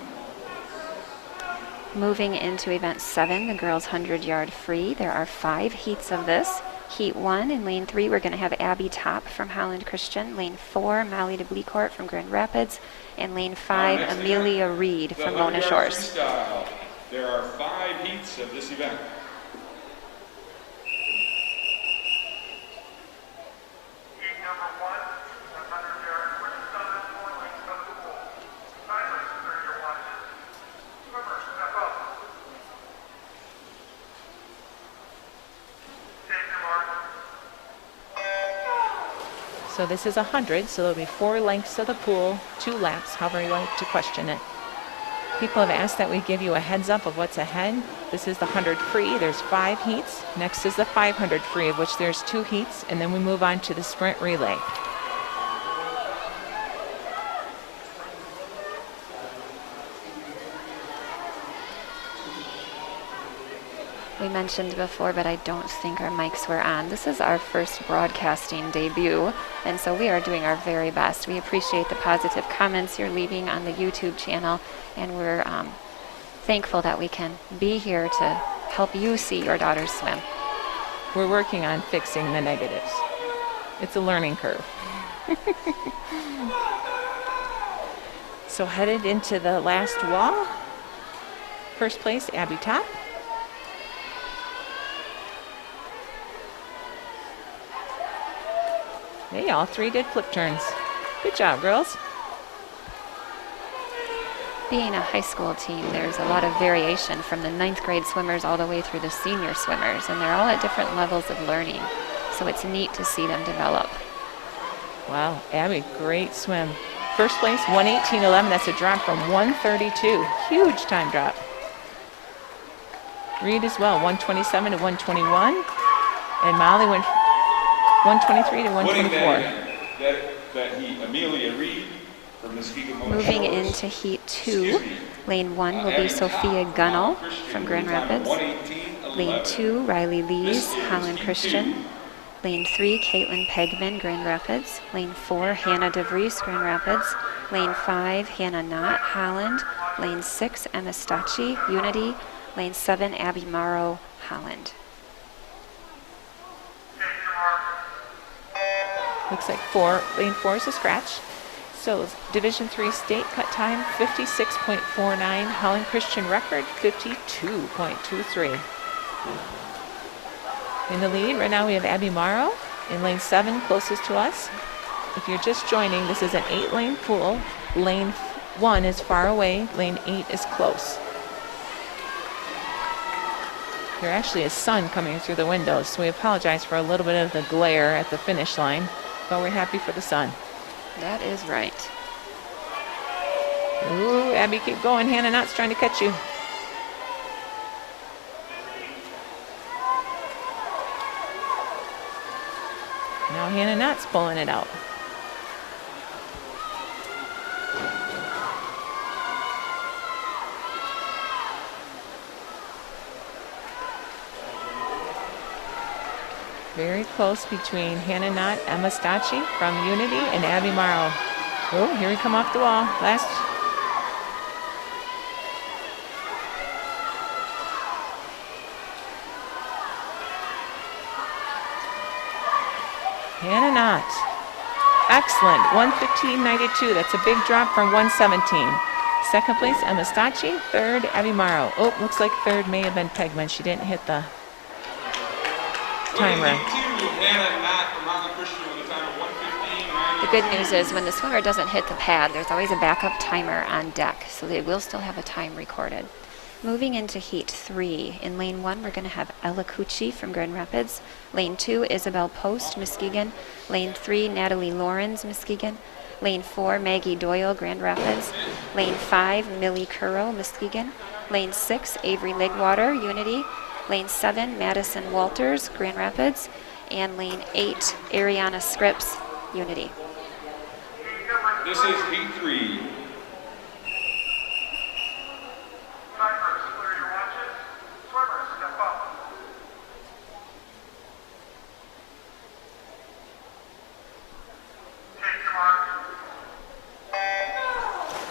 Moving into event 7, the girls 100-yard free. There are 5 heats of this. Heat 1 in lane 3, we're going to have Abby Top from Holland Christian. Lane 4, Molly DeBlecourt from Grand Rapids. And lane 5, Amelia Reed from Mona Shores. Freestyle. There are 5 heats of this event. So this is 100, so there'll be 4 lengths of the pool, 2 laps, however you like to question it. People have asked that we give you a heads up of what's ahead. This is the 100 free, there's 5 heats. Next is the 500 free, of which there's 2 heats, and then we move on to the sprint relay. We mentioned before, but I don't think our mics were on. This is our first broadcasting debut, and so we are doing our very best. We appreciate the positive comments you're leaving on the YouTube channel, and we're thankful that we can be here to help you see your daughters swim. We're working on fixing the negatives. It's a learning curve. So headed into the last wall. First place, Abby Top. They all 3 did flip turns. Good job, girls. Being a high school team, there's a lot of variation from the 9th grade swimmers all the way through the senior swimmers, and they're all at different levels of learning. So it's neat to see them develop. Wow, Abby, great swim. First place, 1:18.11. That's a drop from 1:32. Huge time drop. Reed as well, 1:27 to 1:21. And Molly went 1:23 to 1:24. That heat, Amelia Reed from Muskegon Mona Moving Shores. into Heat 2, Lane 1 will be Sophia Gunnell from Grand Rapids. Lane 2, Riley Lees, Holland Christian. Lane 3, Caitlin Pegman, Grand Rapids. Lane 4, Hannah DeVries, Grand Rapids. Lane 5, Hannah Knott, Holland. Lane 6, Emma Stacci, Unity. Lane 7, Abby Morrow, Holland. Looks like lane 4 is a scratch. So Division 3 state cut time, 56.49. Holland Christian record, 52.23. In the lead, right now we have Abby Morrow in lane 7, closest to us. If you're just joining, this is an 8-lane pool. Lane 1 is far away. Lane 8 is close. There actually is sun coming through the windows, so we apologize for a little bit of the glare at the finish line, but we're happy for the sun. That is right. Ooh, Abby, keep going. Hannah Knott's trying to catch you. Now Hannah Knott's pulling it out. Very close between Hannah Knott, Emma Stacci from Unity, and Abby Morrow. Oh, here we come off the wall. Last. Hannah Knott. Excellent. 1:15.92. That's a big drop from 1:17. Second place, Emma Stacci. Third, Abby Morrow. Oh, looks like third may have been Pegman. She didn't hit the timer. The good news is when the swimmer doesn't hit the pad, there's always a backup timer on deck, so they will still have a time recorded. Moving into Heat 3, in Lane 1, we're going to have Ella Cucci from Grand Rapids. Lane 2, Isabel Post, Muskegon. Lane 3, Natalie Lawrence, Muskegon. Lane 4, Maggie Doyle, Grand Rapids. Lane 5, Millie Curro, Muskegon. Lane 6, Avery Ligwater, Unity. Lane 7, Madison Walters, Grand Rapids. And Lane 8, Ariana Scripps, Unity. This is Heat 3.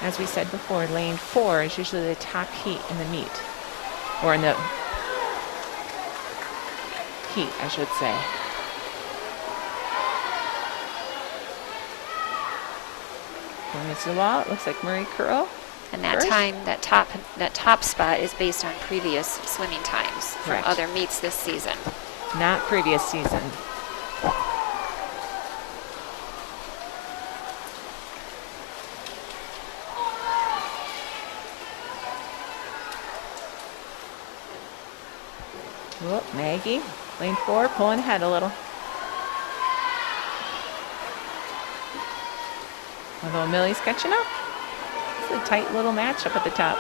As we said before, lane 4 is usually the top heat in the meet, or in the heat, I should say. Going into the wall, it looks like Marie Curl. And that first. time, that top spot is based on previous swimming times from Correct. other meets this season. Not previous season. Whoop, Maggie, lane 4, pulling ahead a little. Although Millie's catching up. It's a tight little match up at the top.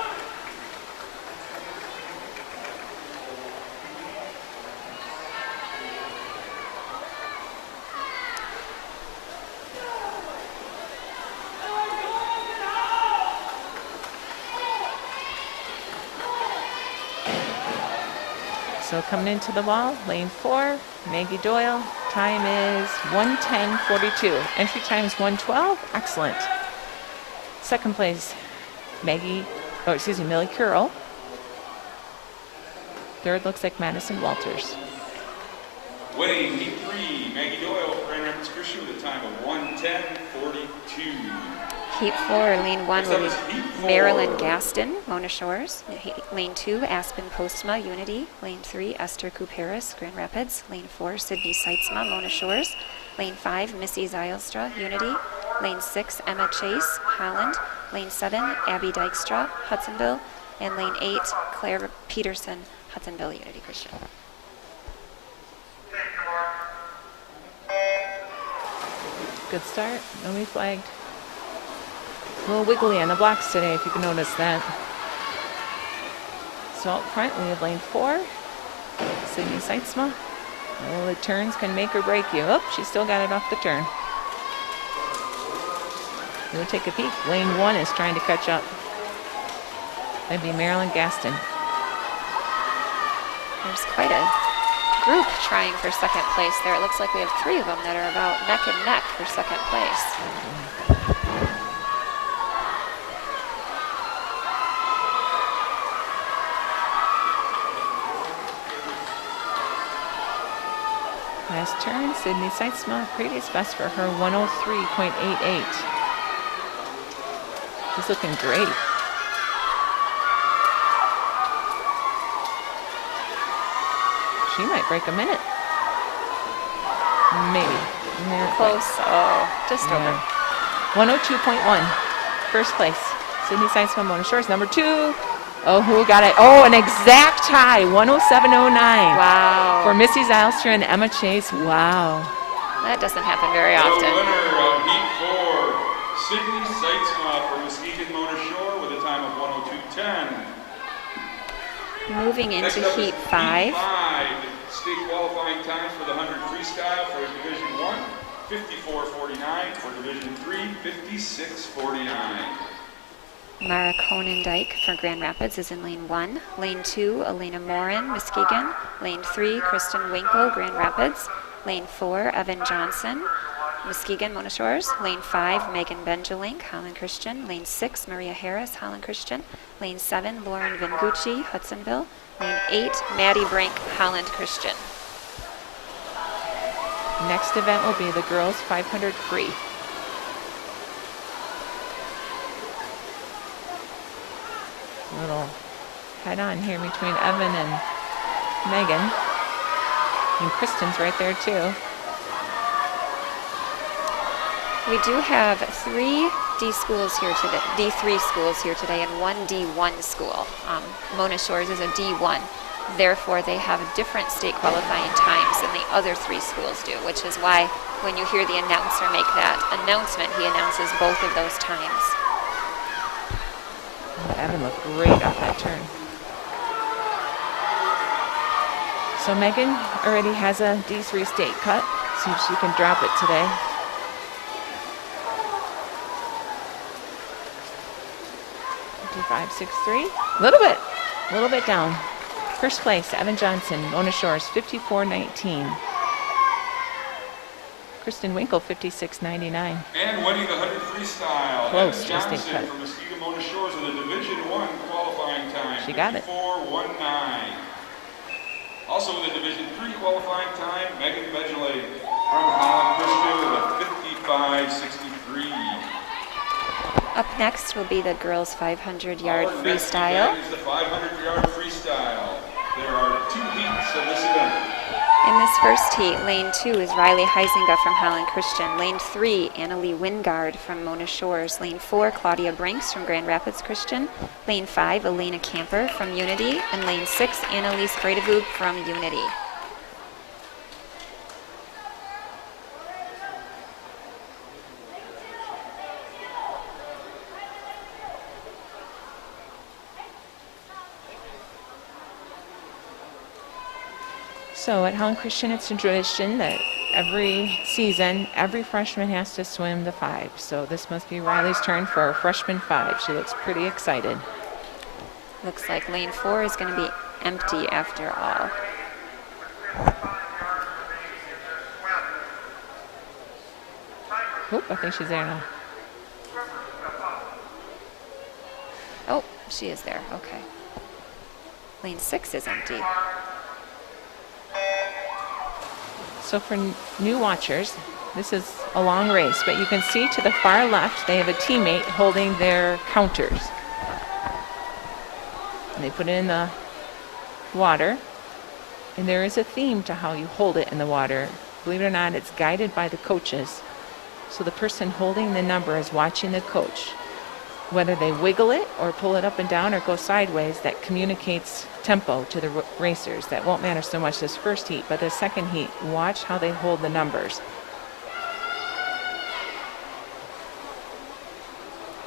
So coming into the wall, lane 4, Maggie Doyle. Time is 1:10.42. Entry time is 1:12. Excellent. Second place, Millie Curl. Third looks like Madison Walters. Winning Heat 3, Maggie Doyle, Grand Rapids Christian with a time of 1:10.42. Heat 4, Lane 1 will be Marilyn Gaston, Mona Shores. Lane 2, Aspen Postma, Unity. Lane 3, Esther Couperis, Grand Rapids. Lane 4, Sydney Seitzma, Mona Shores. Lane 5, Missy Zylstra, Unity. Lane 6, Emma Chase, Holland. Lane 7, Abby Dykstra, Hudsonville. And Lane 8, Claire Peterson, Hudsonville Unity Christian. Good start. Nobody flagged. A little wiggly on the blocks today, if you can notice that. So up front, we have lane 4, Sydney Seitzma. Oh, the turns can make or break you. Oh, she still got it off the turn. We'll take a peek. Lane 1 is trying to catch up. That'd be Marilyn Gaston. There's quite a group trying for second place there. It looks like we have 3 of them that are about neck and neck for second place. Last turn, Sydney Seitzma, previous best for her, 1:03.88. She's looking great. She might break a minute. Maybe. Yeah, Close. Oh, just over. 1:02.1. first place. Sydney Science Swim Mona Shores, number 2. Oh, who got it? Oh, an exact tie, 107.09. Wow. For Missy Zylstra and Emma Chase. Wow. That doesn't happen very The often. winner of Heat 4, Sydney Seitzma from Muskegon Mona Shore with a time of 102.10. Moving Next into up is Heat 5. Heat 5. State qualifying times for the 100 freestyle for Division 1, 54.49. For Division 3, 56.49. Mara Conendijk for Grand Rapids is in lane 1. Lane 2, Elena Morin, Muskegon. Lane 3, Kristen Winkle, Grand Rapids. Lane 4, Evan Johnson, Muskegon, Mona Shores. Lane 5, Megan Benjelink, Holland Christian. Lane 6, Maria Harris, Holland Christian. Lane 7, Lauren Vingucci, Hudsonville. Lane 8, Maddie Brink, Holland Christian. Next event will be the girls 500 free. Little head on here between Evan and Megan. And Kristen's right there too. We do have 3 D schools here today, D3 schools here today, and 1 D1 school. Mona Shores is a D1. Therefore, they have different state qualifying times than the other 3 schools do, which is why when you hear the announcer make that announcement, he announces both of those times. Evan looked great off that turn. So Megan already has a D3 state cut. See if she can drop it today. .5563. A little bit down. First place, Evan Johnson, Mona Shores, 54.19. Kristen Winkle, 56.99. And winning the 100 freestyle, Close Evan to a state Johnson cut. from Muskegon Mona Shores with a Division 1 qualifying time. She got it. 54.19. Also with a Division 3 qualifying time, Megan Benjelay from Holland Christian with a 55.63. Up next will be the girls 500-yard Our next freestyle. event is the 500-yard freestyle. There are 2 heats of this event. In this first heat, lane 2 is Riley Heisinger from Holland Christian. Lane 3, Annalie Wingard from Mona Shores. Lane 4, Claudia Brinks from Grand Rapids Christian. Lane 5, Elena Camper from Unity. And lane 6, Annalise Bredevoog from Unity. So at Holland Christian, it's a tradition that every season, every freshman has to swim the 5. So this must be Riley's turn for a freshman 5. She looks pretty excited. Looks like lane 4 is going to be empty after all. Oop, I think she's there now. Oh, she is there. Okay. Lane 6 is empty. So for new watchers, this is a long race, but you can see to the far left, they have a teammate holding their counters. And they put it in the water, and there is a theme to how you hold it in the water. Believe it or not, it's guided by the coaches. So the person holding the number is watching the coach. Whether they wiggle it or pull it up and down or go sideways, that communicates tempo to the racers. That won't matter so much this first heat, but the second heat, watch how they hold the numbers.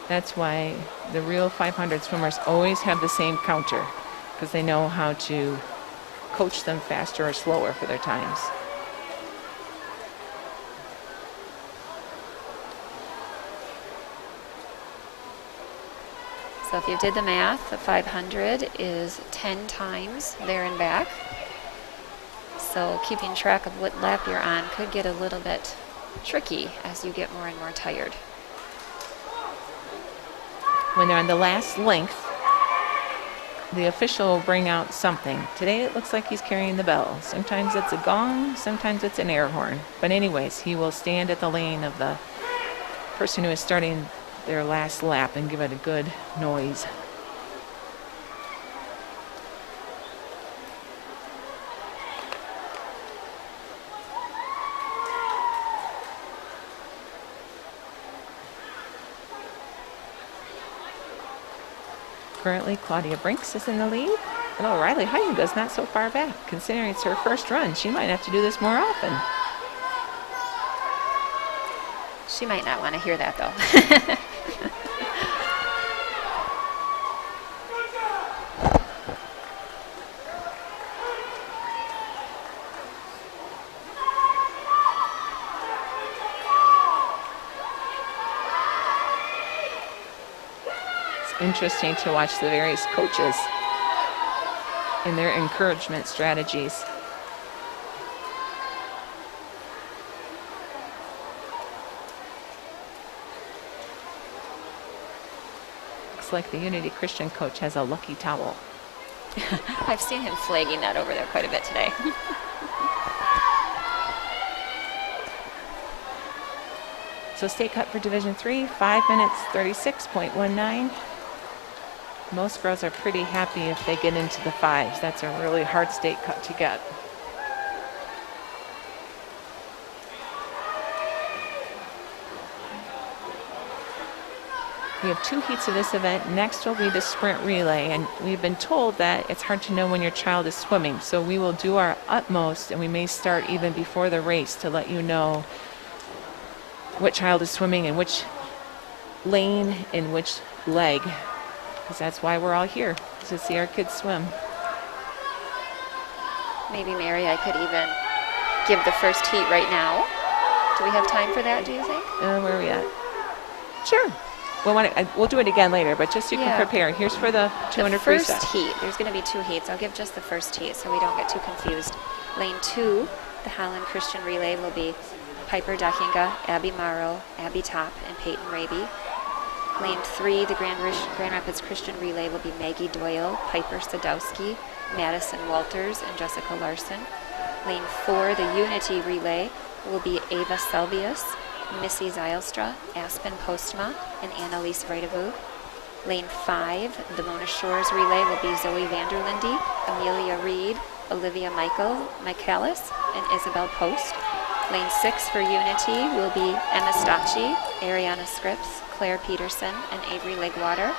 That's why the real 500 swimmers always have the same counter, because they know how to coach them faster or slower for their times. So if you did the math, the 500 is 10 times there and back. So keeping track of what lap you're on could get a little bit tricky as you get more and more tired. When they're on the last length, the official will bring out something. Today it looks like he's carrying the bell. Sometimes it's a gong, sometimes it's an air horn. But anyways, he will stand at the lane of the person who is starting their last lap and give it a good noise. Currently, Claudia Brinks is in the lead. Although Riley Heidenga's not so far back, considering it's her first run. She might have to do this more often. She might not want to hear that, though. Interesting to watch the various coaches and their encouragement strategies. Looks like the Unity Christian coach has a lucky towel. I've seen him flagging that over there quite a bit today. So state cut for Division 3, 5 minutes 36.19. Most girls are pretty happy if they get into the 5s. That's a really hard state cut to get. We have 2 heats of this event. Next will be the sprint relay, and we've been told that it's hard to know when your child is swimming, so we will do our utmost, and we may start even before the race to let you know what child is swimming in which lane, in which leg, because that's why we're all here, to see our kids swim. Maybe, Mary, I could even give the first heat right now. Do we have time for that, do you think? Where are we at? Sure. We'll do it again later, but just so you can prepare. Here's for the 200 freestyle. The first heat, there's going to be 2 heats. I'll give just the first heat so we don't get too confused. Lane 2, the Holland Christian Relay, will be Piper Dahinga, Abby Morrow, Abby Top, and Peyton Raby. Lane 3, the Grand Rapids Christian Relay, will be Maggie Doyle, Piper Sadowski, Madison Walters, and Jessica Larson. Lane 4, the Unity Relay, will be Ava Selvius, Missy Zylstra, Aspen Postma, and Annalise Vredevou. Lane 5, the Mona Shores Relay, will be Zoe Vanderlinde, Amelia Reed, Olivia Michaelis, and Isabel Post. Lane 6 for Unity will be Emma Stacci, Ariana Scripps, Claire Peterson, and Avery Legwater.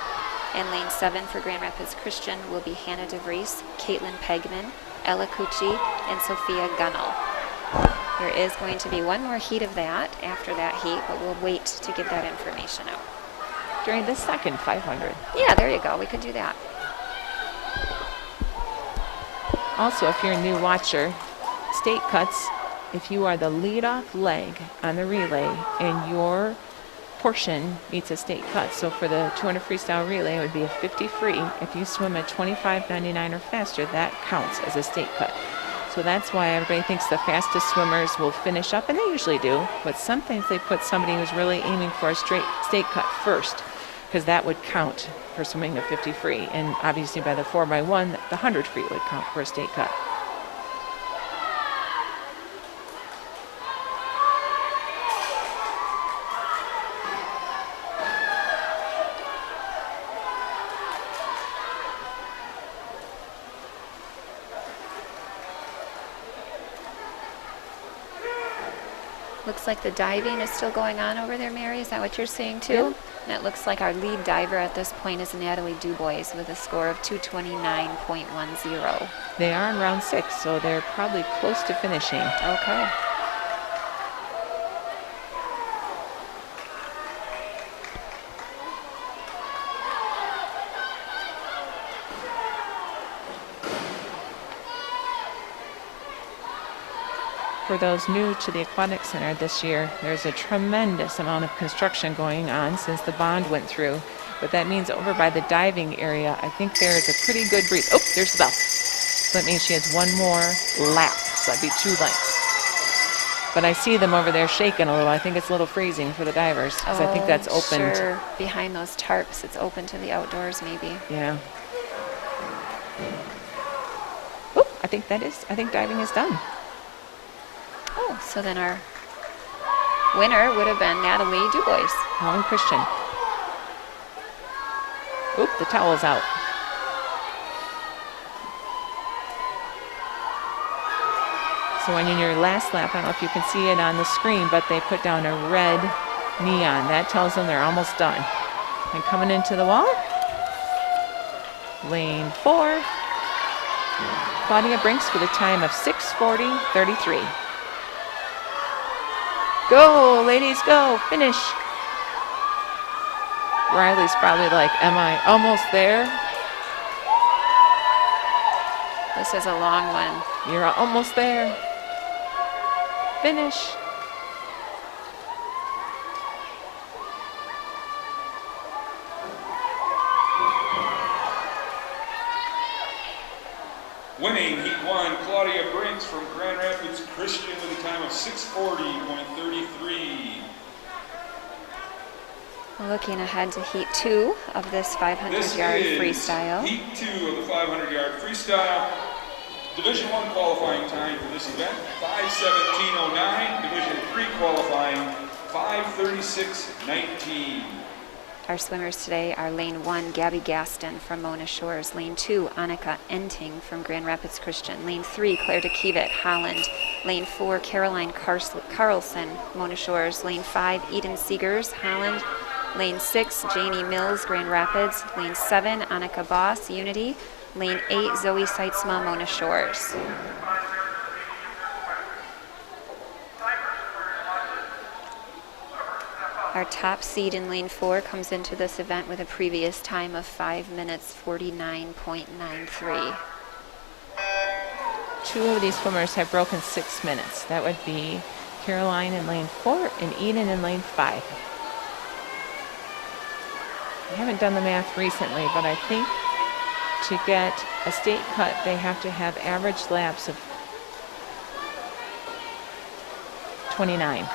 And Lane 7 for Grand Rapids Christian will be Hannah DeVries, Caitlin Pegman, Ella Cucci, and Sophia Gunnell. There is going to be one more heat of that after that heat, but we'll wait to give that information out. During the second 500. Yeah, there you go. We could do that. Also, if you're a new watcher, state cuts, if you are the leadoff leg on the relay and your portion meets a state cut. So for the 200 freestyle relay, it would be a 50 free. If you swim at 25.99 or faster, that counts as a state cut. So that's why everybody thinks the fastest swimmers will finish up, and they usually do, but sometimes they put somebody who's really aiming for a straight state cut first, because that would count for swimming a 50 free. And obviously by the 4x1, the 100 free would count for a state cut. Looks like the diving is still going on over there, Mary. Is that what you're seeing too? Yeah. And it looks like our lead diver at this point is Natalie Dubois with a score of 229.10. They are in round 6, so they're probably close to finishing. Okay. For those new to the Aquatic Center this year, there's a tremendous amount of construction going on since the bond went through. But that means over by the diving area, I think there is a pretty good breeze. Oh, there's the bell. So that means she has one more lap. So that'd be 2 lengths. But I see them over there shaking a little. I think it's a little freezing for the divers because I think that's open. Sure. Behind those tarps, it's open to the outdoors maybe. Yeah. Oh, I think diving is done. Oh, so then our winner would have been Natalie Dubois. Holland Christian. Oop, the towel's out. So when in your last lap, I don't know if you can see it on the screen, but they put down a red neon. That tells them they're almost done. And coming into the wall, Lane 4, Claudia Brinks with a time of 6:40.33. Go, ladies, go, finish. Riley's probably like, am I almost there? This is a long one. You're almost there. Finish. Winning Heat 1, Claudia Brinks from Grand Rapids Christian with a time of 6:40.33. Looking ahead to Heat 2 of this 500-yard freestyle. Heat 2 of the 500-yard freestyle. Division 1 qualifying time for this event, 5:17.09. Division 3 qualifying, 5:36.19. Our swimmers today are Lane 1, Gabby Gaston from Mona Shores. Lane 2, Annika Enting from Grand Rapids Christian. Lane 3, Claire DeKevitt, Holland. Lane 4, Caroline Carlson, Mona Shores. Lane 5, Eden Seegers, Holland. Lane 6, Janie Mills, Grand Rapids. Lane 7, Annika Boss, Unity. Lane 8, Zoe Seitzma, Mona Shores. Our top seed in lane 4 comes into this event with a previous time of 5 minutes 49.93. Two of these swimmers have broken 6 minutes. That would be Caroline in lane 4 and Eden in lane 5. I haven't done the math recently, but I think to get a state cut, they have to have average laps of 29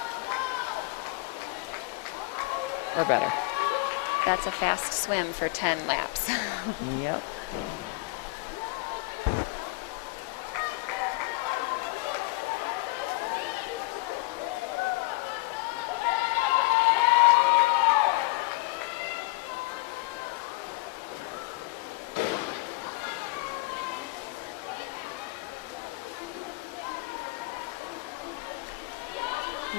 or better. That's a fast swim for 10 laps. Yep.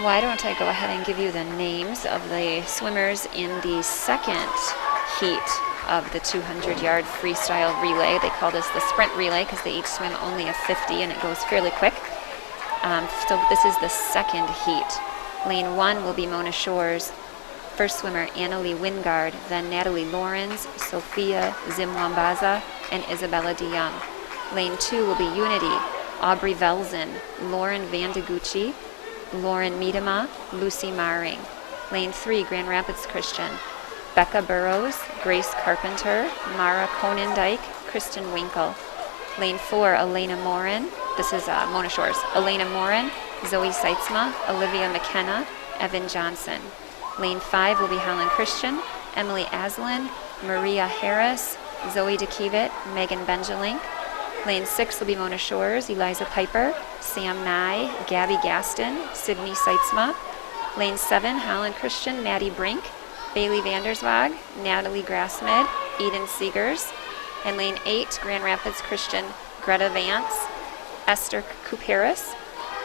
Why don't I go ahead and give you the names of the swimmers in the second heat of the 200-yard freestyle relay. They call this the sprint relay because they each swim only a 50 and it goes fairly quick. So this is the second heat. Lane 1 will be Mona Shores. First swimmer Annalie Wingard, then Natalie Lorenz, Sophia Zimwambaza, and Isabella DeYoung. Lane 2 will be Unity, Aubrey Velzen, Lauren Vandegucci, Lauren Miedema, Lucy Maring. Lane 3, Grand Rapids Christian, Becca Burrows, Grace Carpenter, Mara Konendijk, Kristen Winkle. Lane 4, Elena Morin. This is Mona Shores. Elena Morin, Zoe Seitzma, Olivia McKenna, Evan Johnson. Lane 5 will be Helen Christian, Emily Aslin, Maria Harris, Zoe DeKevitt, Megan Benjelink. Lane 6 will be Mona Shores, Eliza Piper, Sam Nye, Gabby Gaston, Sydney Seitzma. Lane 7, Holland Christian, Maddie Brink, Bailey Vanderswag, Natalie Grassmid, Eden Seegers. And Lane 8, Grand Rapids Christian, Greta Vance, Esther Kuperis,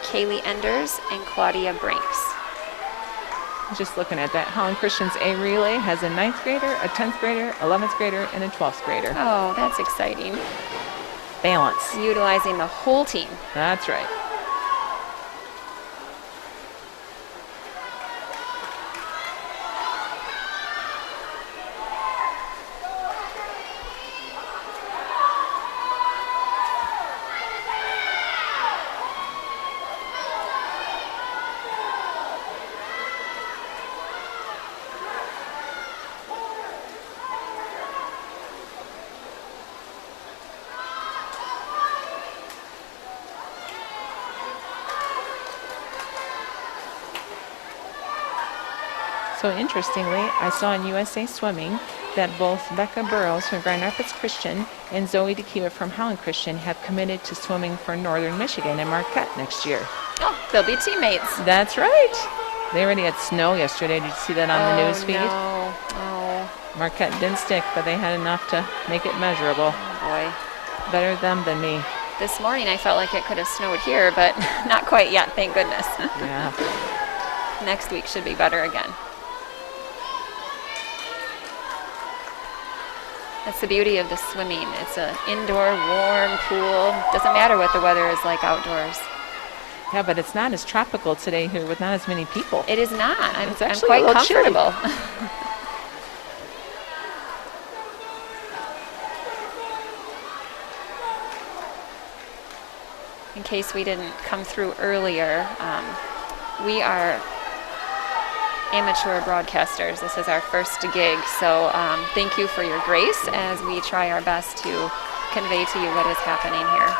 Kaylee Enders, and Claudia Brinks. Just looking at that, Holland Christian's A relay has a 9th grader, a 10th grader, 11th grader, and a 12th grader. Oh, that's exciting. Balance. Utilizing the whole team. That's right. So interestingly, I saw in USA Swimming that both Becca Burrows from Grand Rapids Christian and Zoe DeKevitt from Holland Christian have committed to swimming for Northern Michigan and Marquette next year. Oh, they'll be teammates. That's right. They already had snow yesterday. Did you see that on the news feed? No. Oh, Marquette didn't stick, but they had enough to make it measurable. boy. Better them than me. This morning I felt like it could have snowed here, but not quite yet, thank goodness. Yeah. Next week should be better again. That's the beauty of the swimming. It's an indoor, warm pool. Doesn't matter what the weather is like outdoors. Yeah, but it's not as tropical today here with not as many people. It is not. It's I'm actually quite a little chilly. comfortable. In case we didn't come through earlier, we are amateur broadcasters. This is our first gig, so thank you for your grace as we try our best to convey to you what is happening here.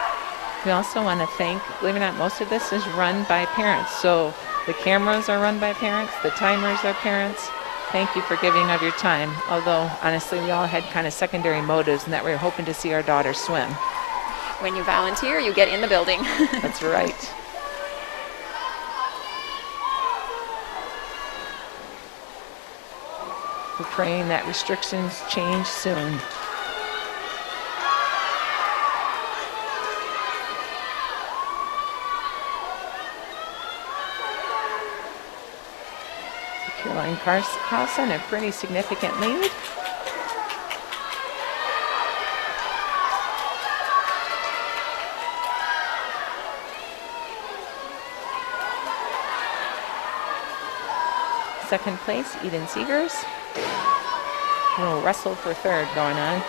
We also want to thank, believe it or not, most of this is run by parents. So the cameras are run by parents, the timers are parents. Thank you for giving of your time. Although, honestly, we all had kind of secondary motives in that we were hoping to see our daughter swim. When you volunteer, you get in the building. That's right. We're praying that restrictions change soon. Caroline Carlson, a pretty significant lead. Second place, Eden Seegers. A little wrestle for third going on.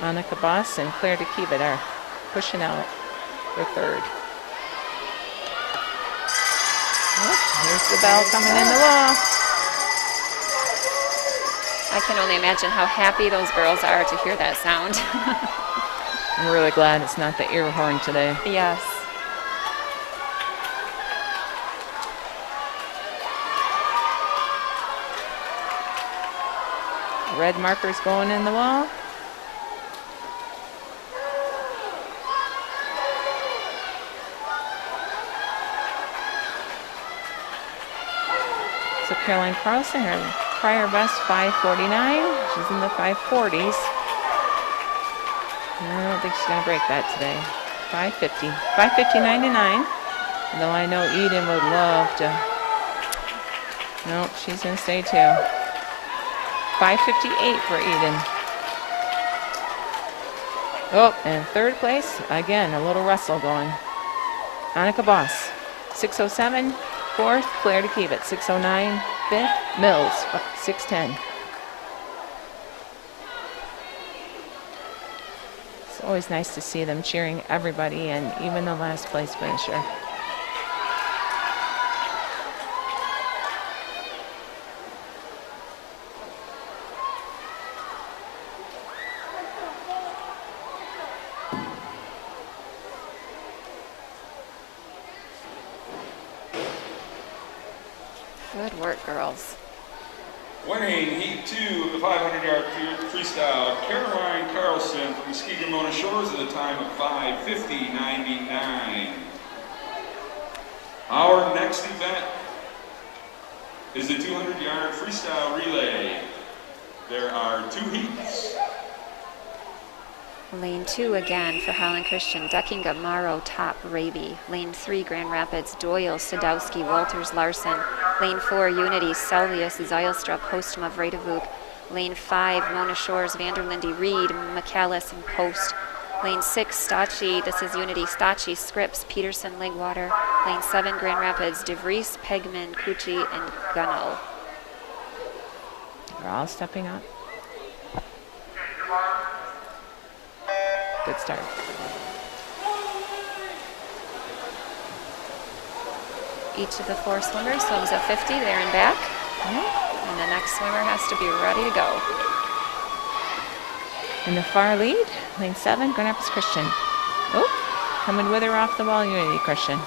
Annika Boss and Claire DeKeevet are pushing out for third. Oh, here's the bell coming in the wall. I can only imagine how happy those girls are to hear that sound. I'm really glad it's not the ear horn today. Yes. Red markers going in the wall. So Caroline Carlson, her prior best 5:49. She's in the 5:40s. I don't think she's going to break that today. 5:50. 5:59.9. Though I know Eden would love to. Nope, she's going to stay too. 5:58 for Eden. Oh, and third place, again, a little wrestle going. Annika Boss, 6:07. Fourth, Claire DeKeevet, 6:09. Fifth, Mills, 6:10. It's always nice to see them cheering everybody and even the last place finisher. Good work, girls. Winning Heat 2 of the 500-yard freestyle, Caroline Carlson from Muskegon Mona Shores at a time of 5:50.99. Our next event is the 200-yard freestyle relay. There are 2 heats. Lane 2 again for Highland Christian, Deckinga, Morrow, Top, Raby. Lane 3, Grand Rapids, Doyle, Sadowski, Walters, Larson. Lane 4, Unity, Selvius, Zylstrup, Postma, Vredevuk. Lane 5, Mona Shores, Vanderlinde, Reed, McAllis, and Post. Lane 6, Stachy, this is Unity, Stachy, Scripps, Peterson, Lakewater. Lane 7, Grand Rapids, DeVries, Pegman, Cucci, and Gunnell. They're all stepping up. Good start. Each of the 4 swimmers swims a 50 there and back. And the next swimmer has to be ready to go. In the far lead, lane 7, Grand Rapids Christian. Oh, coming with her off the wall, Unity Christian.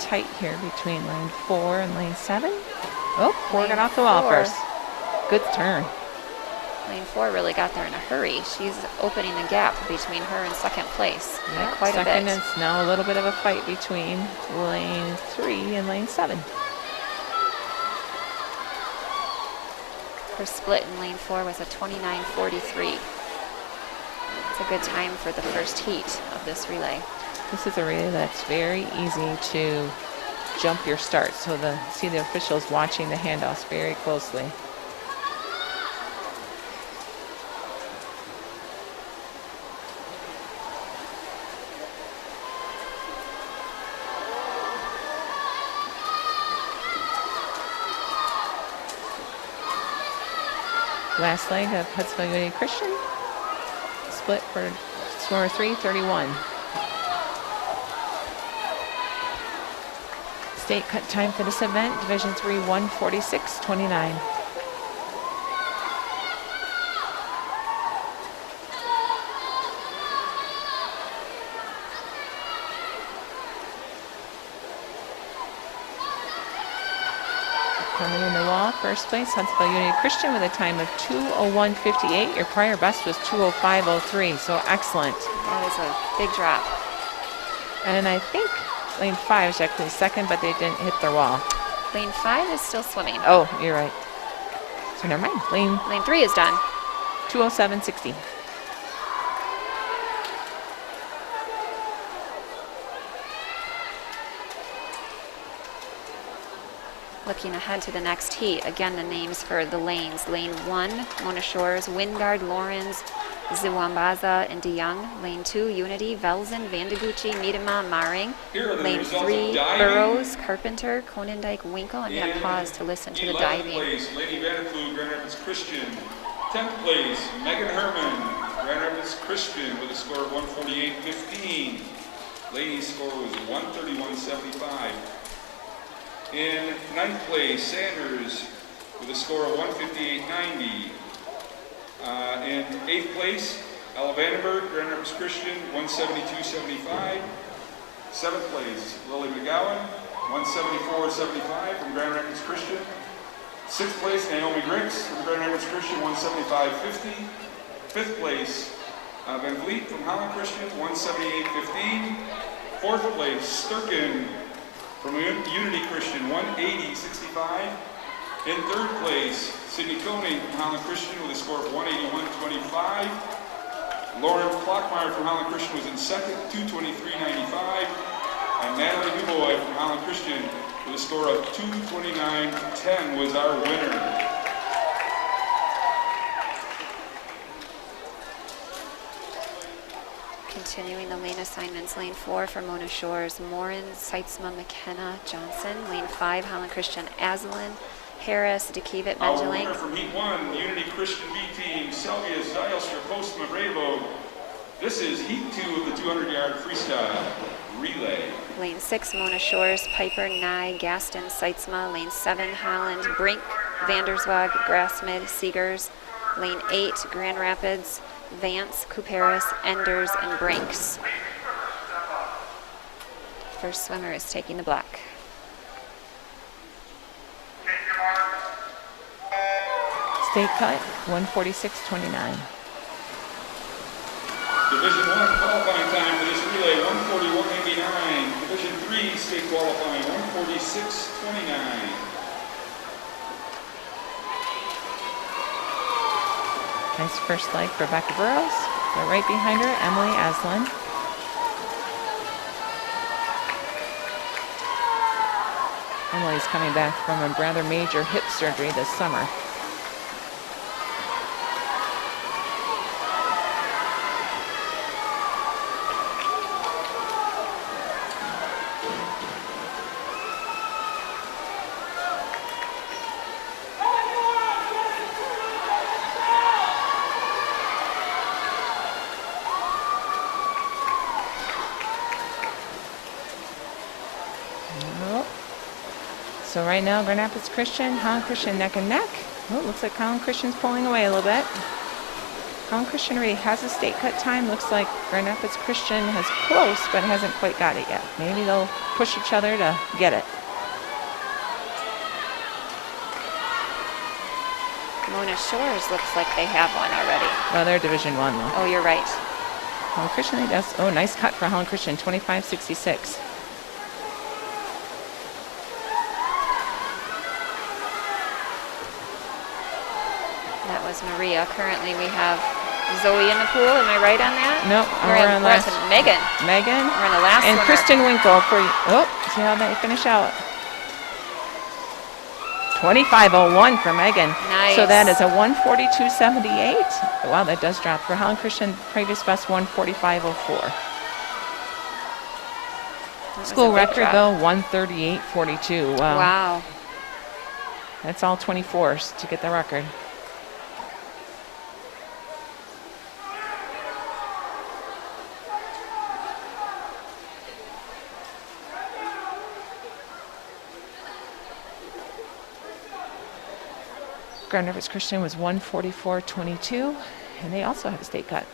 Tight here between lane 4 and lane 7. Oh, 4 got off the wall first. Good turn. Lane 4 really got there in a hurry. She's opening the gap between her and second place by Yeah, quite a second bit. is now a little bit of a fight between lane 3 and lane 7. Her split in lane 4 was a 29:43. It's a good time for the first heat of this relay. This is a relay that's very easy to jump your start. So see the officials watching the handoffs very closely. Last leg of Hudson Unity Christian. Split for swimmer 3:31. State cut time for this event, Division 3, 1:46.29. Coming in the wall, first place, Huntsville Unity Christian with a time of 2:01.58. Your prior best was 2:05.03, so excellent. That is a big drop. And I think lane 5 is actually second, but they didn't hit their wall. Lane 5 is still swimming. Oh, you're right. So never mind. Lane 3 is done. 2:07.60. Looking ahead to the next heat, again the names for the lanes. Lane 1, Mona Shores, Wingard, Lawrence, Ziwambaza, and DeYoung. Lane 2, Unity, Velzen, Vandegucci, Miedema, Maring. Here are the Lane results 3, of diving. Burrows, Carpenter, Konendijk, Winkle. I'm going to pause to listen to the 11th diving. place, Lady Vanderflew, Grand Rapids Christian. 10th place, Megan Herman, Grand Rapids Christian with a score of 148.15. Ladies' score was 131.75. In 9th place, Sanders with a score of 158.90. In 8th place, Ella Vandenberg, Grand Rapids Christian, 172.75. 7th place, Lily McGowan, 174.75 from Grand Rapids Christian. 6th place, Naomi Griggs from Grand Rapids Christian, 175.50. 5th place, Van Vliet from Holland Christian, 178.15. 4th place, Sturkin from Unity Christian, 180.65. In 3rd place, Sydney Koenig from Holland Christian with a score of 181.25. Lauren Klockmeyer from Holland Christian was in 2nd, 223.95. And Natalie Dubois from Holland Christian with a score of 229.10 was our winner. Continuing the lane assignments, lane 4 for Mona Shores, Morin, Seitzma, McKenna, Johnson. Lane 5, Holland Christian, Aslan, Harris, DeKevitt, Our Benjelink. winner from Heat 1, Unity Christian B Team, Selvia Zylstra, Postma, Bravo. This is Heat 2 of the 200-yard freestyle relay. Lane 6, Mona Shores, Piper, Nye, Gaston, Seitzma. Lane 7, Holland, Brink, Vanderswag, Grassmid, Seegers. Lane 8, Grand Rapids, Vance, Couperis, Enders, and Brinks. First swimmer is taking the black. State cut, 146.29. Division 1 qualifying time for this relay, 141.89. Division 3 state qualifying, 146.29. Nice first leg for Rebecca Burrows. But right behind her, Emily Aslan. Emily's coming back from a rather major hip surgery this summer. So right now, Grand Rapids Christian, Holland Christian neck and neck. Oh, it looks like Holland Christian's pulling away a little bit. Holland Christian already has a state cut time. Looks like Grand Rapids Christian has close, but hasn't quite got it yet. Maybe they'll push each other to get it. Mona Mona Shores looks like they have one already. Well, they're Division 1 though. Oh, you're right. Holland Christian, they does. Oh, nice cut for Holland Christian, 25.66. That was Maria. Currently we have Zoe in the pool. Am I right on that? Nope, We're we're in on last. last. Megan. Megan. We're in the last And swimmer. Kristen Winkle for you. Oh, see how they finish out. 25.01 for Megan. Nice. So that is a 142.78. Wow, that does drop. For Holland Christian, previous best 145.04. That was School a big record drop. though, 138.42. Wow. Wow. That's all 24s to get the record. Grand Rapids Christian was 144.22, and they also have a state cut.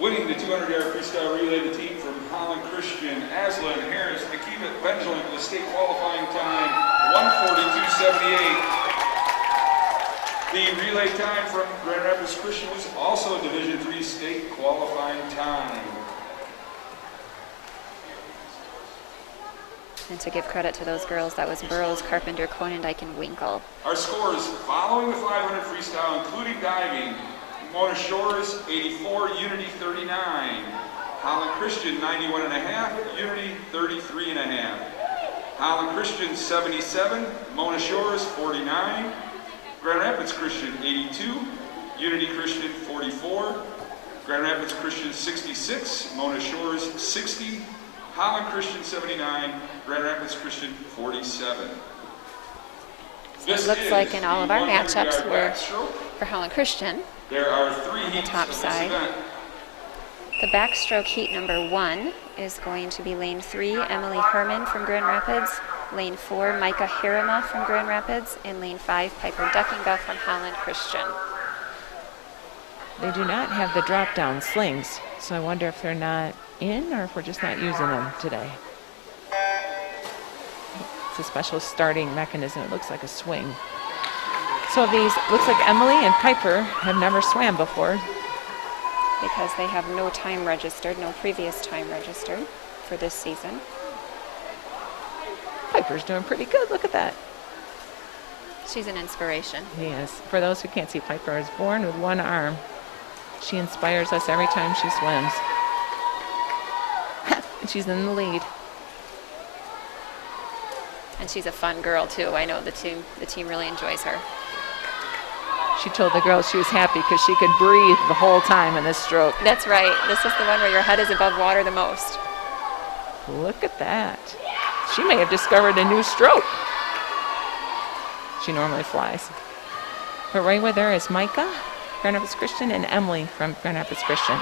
Winning the 200-yard freestyle relay, the team from Holland Christian, Aslan Harris, Akiva Benjamin with a state qualifying time, 142.78. The relay time from Grand Rapids Christian was also a Division III state qualifying time. And to give credit to those girls, that was Burrows, Carpenter, Konendijk, and Winkle. Our scores following the 500 freestyle, including diving: Mona Shores 84, Unity 39. Holland Christian 91.5, Unity 33.5. Holland Christian 77, Mona Shores 49. Grand Rapids Christian 82, Unity Christian 44. Grand Rapids Christian 66, Mona Shores 60. Holland Christian 79, Grand Rapids Christian 47. It looks like in all of our 100-yard matchups were backstroke. for Holland Christian. There are 3 the heats top of this side. event. The backstroke heat number 1 is going to be lane 3, Emily Herman from Grand Rapids, lane 4, Micah Harima from Grand Rapids, and lane 5, Piper Duckinga from Holland Christian. They do not have the drop-down slings, so I wonder if they're not in or if we're just not using them today. It's a special starting mechanism. It looks like a swing. So these, looks like Emily and Piper have never swam before. Because they have no time registered, no previous time registered for this season. Piper's doing pretty good. Look at that. She's an inspiration. Yes. For those who can't see, Piper is born with one arm. She inspires us every time she swims. She's in the lead. And she's a fun girl too. I know the team really enjoys her. She told the girls she was happy because she could breathe the whole time in this stroke. That's right. This is the one where your head is above water the most. Look at that. She may have discovered a new stroke. She normally flies. But right with her is Micah, Grand Rapids Christian, and Emily from Grand Rapids Christian.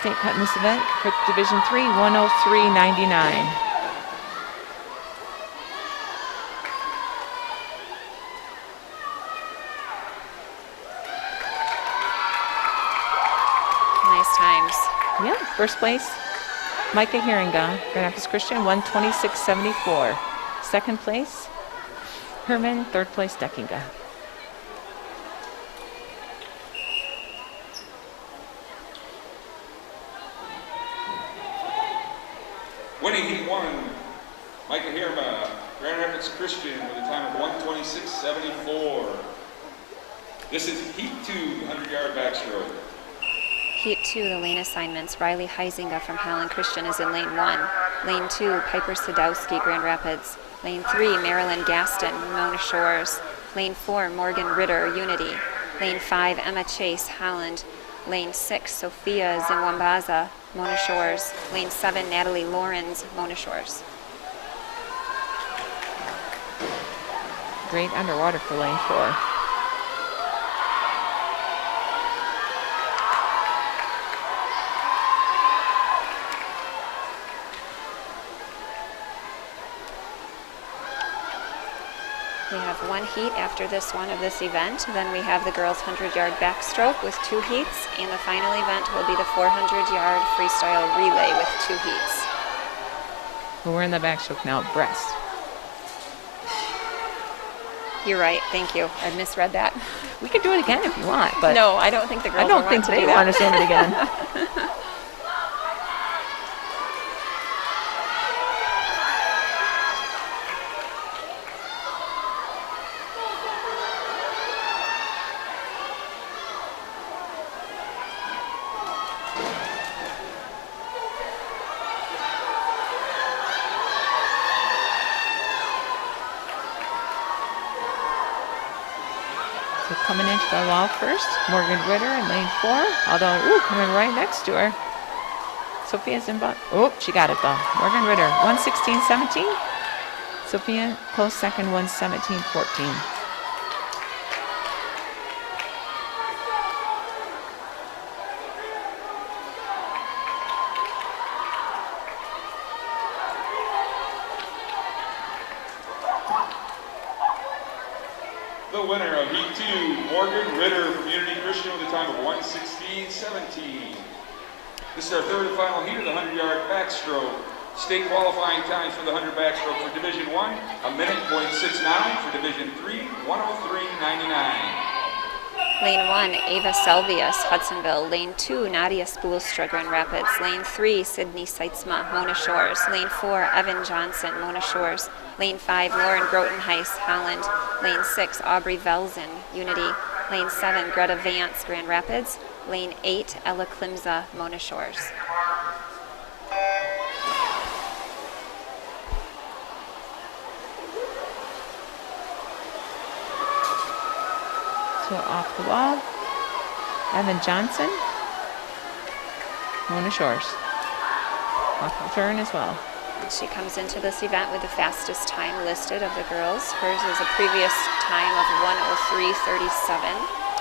State cut in this event for Division III, 103.99. Nice times. Yeah, first place, Micah Herringa, Grand Rapids Christian, 126.74. Second place, Herman. Third place, Deckinga. Winning heat 1, Micah Hirma, Grand Rapids Christian with a time of 126.74. This is heat 2, 100-yard backstroke. Heat 2, the lane assignments. Riley Heisinger from Holland Christian is in lane 1. Lane 2, Piper Sadowski, Grand Rapids. Lane 3, Marilyn Gaston, Mona Shores. Lane 4, Morgan Ritter, Unity. Lane 5, Emma Chase, Holland. Lane 6, Sophia Zinwambaza, Mona Shores. Lane 7, Natalie Lawrence, Mona Shores. Great underwater for lane 4. We have one heat after this one of this event. Then we have the girls' 100-yard backstroke with 2 heats, and the final event will be the 400-yard freestyle relay with 2 heats. Well, we're in the backstroke now, breast. You're right. Thank you. I misread that. We can do it again if you want, but No, I don't think the girls I don't will think want to they do that. want to do it again. So coming into the wall first, Morgan Ritter in lane 4, although, coming right next to her. Sophia's in, she got it though. Morgan Ritter, 1:16.17. Sophia, close second, 1:17.14. The winner of Heat 2, Morgan Ritter from Unity Christian with a time of 1:16.17. This is our third and final heat of the 100-yard backstroke. State qualifying times for the 100 backstroke for Division 1, 1:69. For Division 3, 1:03.99. Lane 1, Ava Selvius, Hudsonville. Lane 2, Nadia Spoolstra, Grand Rapids. Lane 3, Sydney Seitzma, Mona Shores. Lane 4, Evan Johnson, Mona Shores. Lane 5, Lauren Grotenheis, Holland. Lane 6, Aubrey Velzen, Unity. Lane 7, Greta Vance, Grand Rapids. Lane 8, Ella Klimza, Mona Shores. So off the wall, Evan Johnson, Mona Shores. Off the turn as well. She comes into this event with the fastest time listed of the girls. Hers is a previous time of 1:03.37.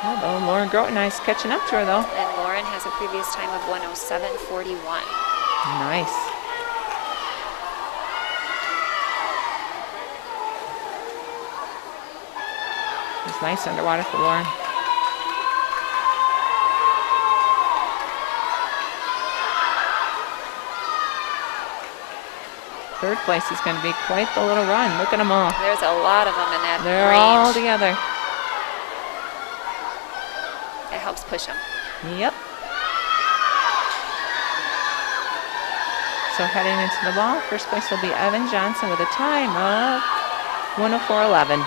Although Lauren Grotenheis catching up to her though. And Lauren has a previous time of 1:07.41. Nice. It's nice underwater for Lauren. Third place is going to be quite the little run. Look at them all. There's a lot of them in that They're range. all together. It helps push them. Yep. So heading into the wall, first place will be Evan Johnson with a time of 1:04.11.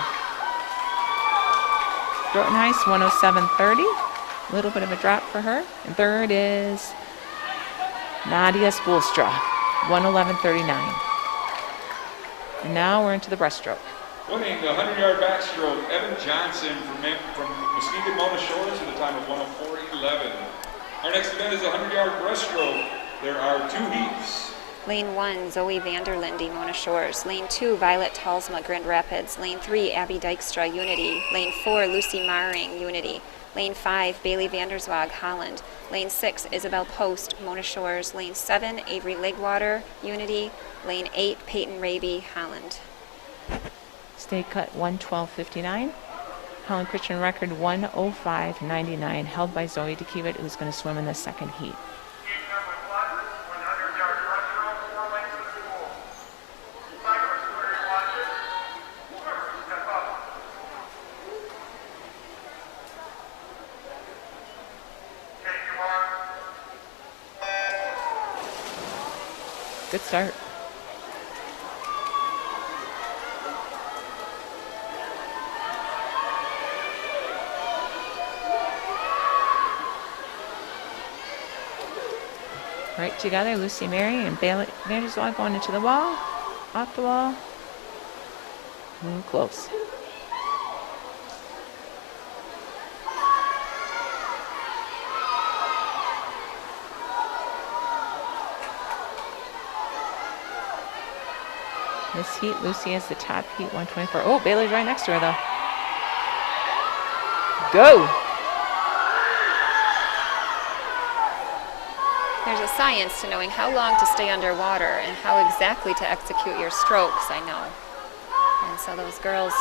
Grotenheis, 1:07.30. A little bit of a drop for her. And third is Nadia Spoolstra, 1:11.39. And now we're into the breaststroke. Winning the 100-yard backstroke, Evan Johnson from Muskegon, Mona Shores with a time of 1:04.11. Our next event is the 100-yard breaststroke. There are 2 heats. Lane 1, Zoe Vanderlinde, Mona Shores. Lane 2, Violet Talsma, Grand Rapids. Lane 3, Abby Dykstra, Unity. Lane 4, Lucy Maring, Unity. Lane 5, Bailey Vanderswag, Holland. Lane 6, Isabel Post, Mona Shores. Lane 7, Avery Legwater, Unity. Lane 8, Peyton Raby, Holland. State cut 1:12.59. Holland Christian record 1:05.99, held by Zoe DeKiewit, who's going to swim in the second heat. Good start. Right together, Lucy Mary and Bailey Vanderswag going into the wall, off the wall, and close. This heat, Lucy has the top heat, 124. Oh, Bailey's right next to her, though. Go! There's a science to knowing how long to stay underwater and how exactly to execute your strokes, I know. And so those girls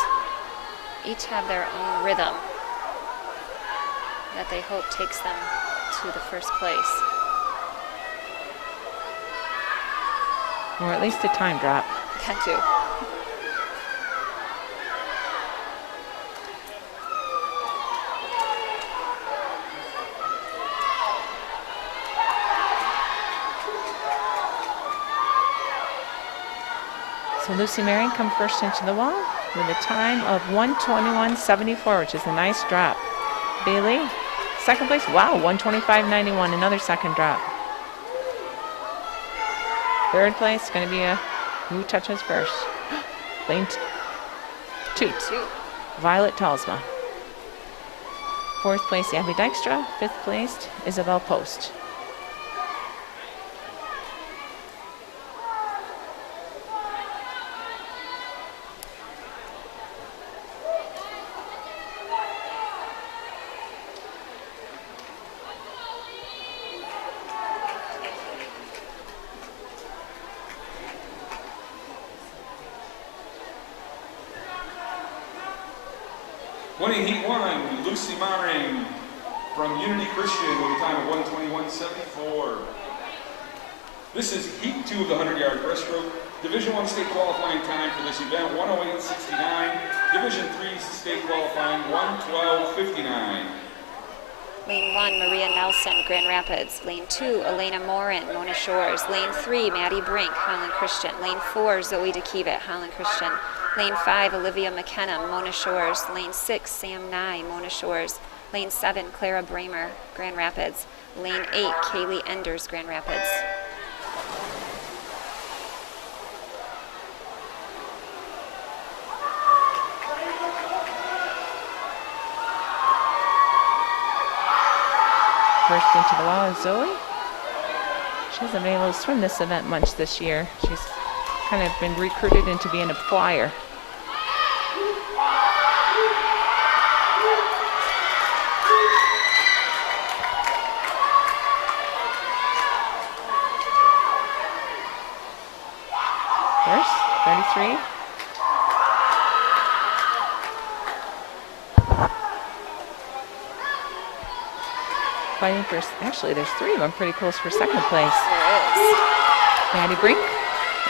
each have their own rhythm that they hope takes them to the first place. Or at least a time drop. That too. So Lucy Marion come first into the wall with a time of 1:21.74, which is a nice drop. Bailey, second place. Wow, 1:25.91, another second drop. Third place, going to be who touches first. Lane two. Violet Talsma. Fourth place, Abby Dykstra. Fifth place, Isabel Post. Winning Heat 1, Lucy Maring from Unity Christian with a time of 1:21.74. This is Heat 2 of the 100-yard breaststroke. Division 1 state qualifying time for this event, 1:08.69. Division 3 state qualifying, 1:12.59. Lane 1, Maria Nelson, Grand Rapids. Lane 2, Elena Morin, Mona Shores. Lane 3, Maddie Brink, Holland Christian. Lane 4, Zoe DeKevitt, Holland Christian. Lane 5, Olivia McKenna, Mona Shores. Lane 6, Sam Nye, Mona Shores. Lane 7, Clara Bramer, Grand Rapids. Lane 8, Kaylee Enders, Grand Rapids. First into the wall is Zoe. She hasn't been able to swim this event much this year. She's kind of been recruited into being a flyer. First, 33. Fighting for, actually there's three of them pretty close for second place. There is. Maddie Brink,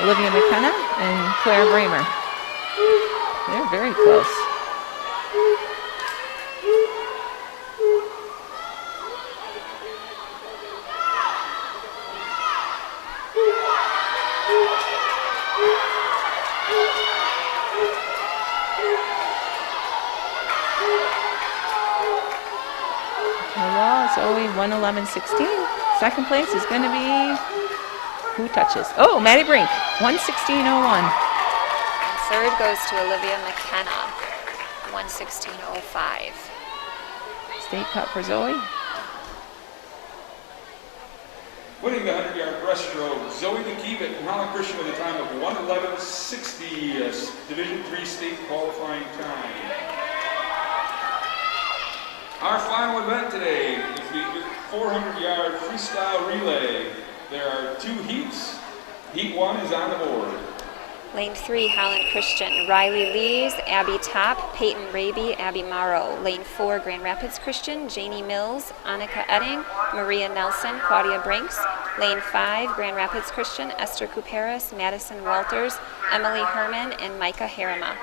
Olivia McKenna, and Claire Bramer. They're very close. Zoe 1:11.16. Second place is going to be who touches? Oh, Maddie Brink 1:16.01. And third goes to Olivia McKenna, 1:16.05. State cut for Zoe. Winning the 100-yard breaststroke, Zoe DeKevitt from Holland Christian with a time of 1:11.60, Division 3 state qualifying time. Our final event today is the 400-yard freestyle relay. There are two heats. Heat 1 is on the board. Lane 3, Holland Christian, Riley Lees, Abby Top, Peyton Raby, Abby Morrow. Lane 4, Grand Rapids Christian, Janie Mills, Annika Edding, Maria Nelson, Claudia Brinks. Lane 5, Grand Rapids Christian, Esther Couperas, Madison Walters, Emily Herman, and Micah Harima.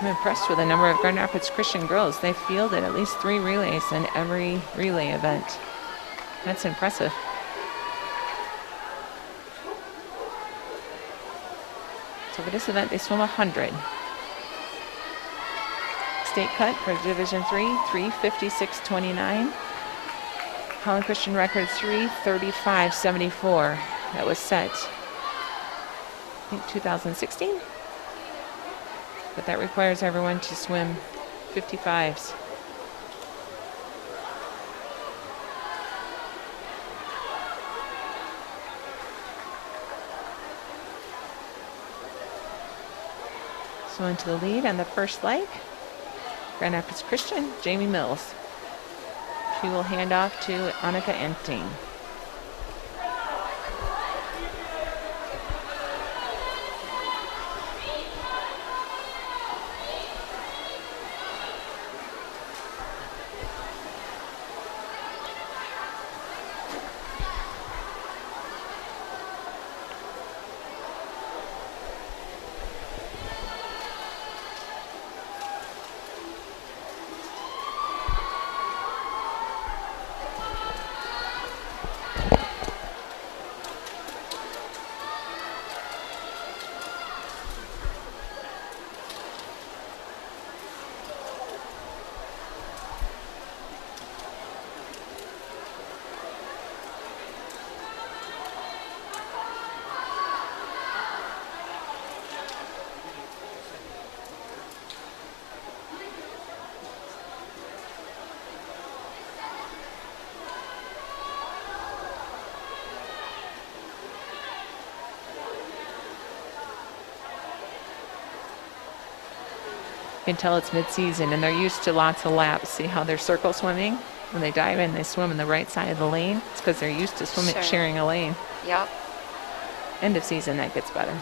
I'm impressed with the number of Grand Rapids Christian girls. They've fielded at least 3 relays in every relay event. That's impressive. So for this event, they swim 100. State cut for Division 3, 3:56.29. Holland Christian record 3:35.74. That was set, I think, 2016. But that requires everyone to swim 55s. So into the lead on the first leg, Grand Rapids Christian, Jamie Mills. She will hand off to Annika Enting. You can tell it's mid-season and they're used to lots of laps. See how they're circle swimming? When they dive in, they swim in the right side of the lane. It's because they're used to swimming, sharing a lane. Yep. End of season, that gets better.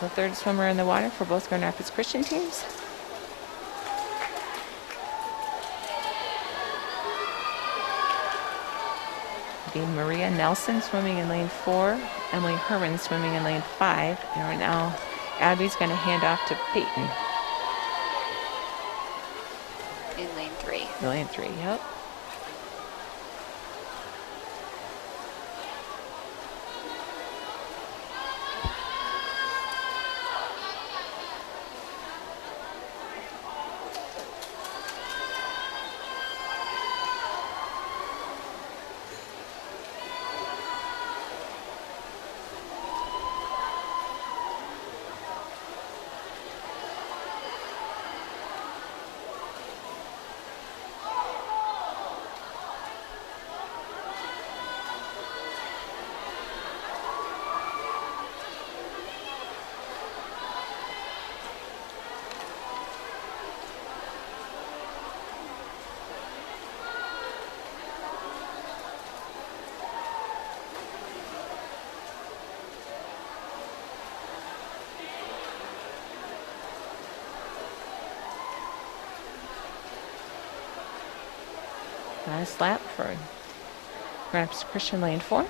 So third swimmer in the water for both Grand Rapids Christian teams. Maria Nelson swimming in lane 4, Emily Herman swimming in lane 5, and right now Abby's going to hand off to Peyton. In lane 3. Lane 3, yep. Last lap for Grand Rapids Christian lane 4.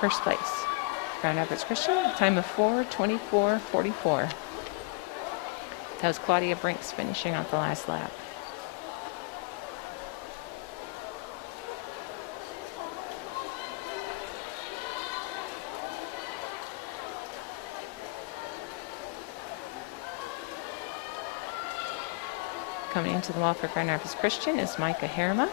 First place, Grand Rapids Christian, time of 4:24:44. That was Claudia Brinks finishing out the last lap. Coming into the wall for Grand Rapids Christian is Micah Herma.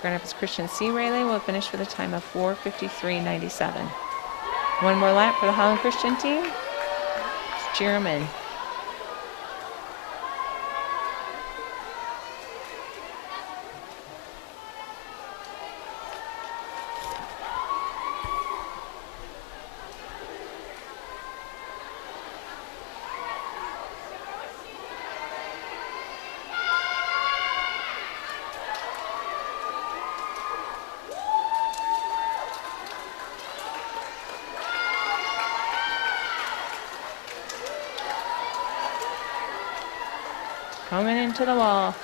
Grand Rapids Christian C. Rayleigh will finish with a time of 4:53:97. One more lap for the Holland Christian team. It's Jeremy. Coming into the wall.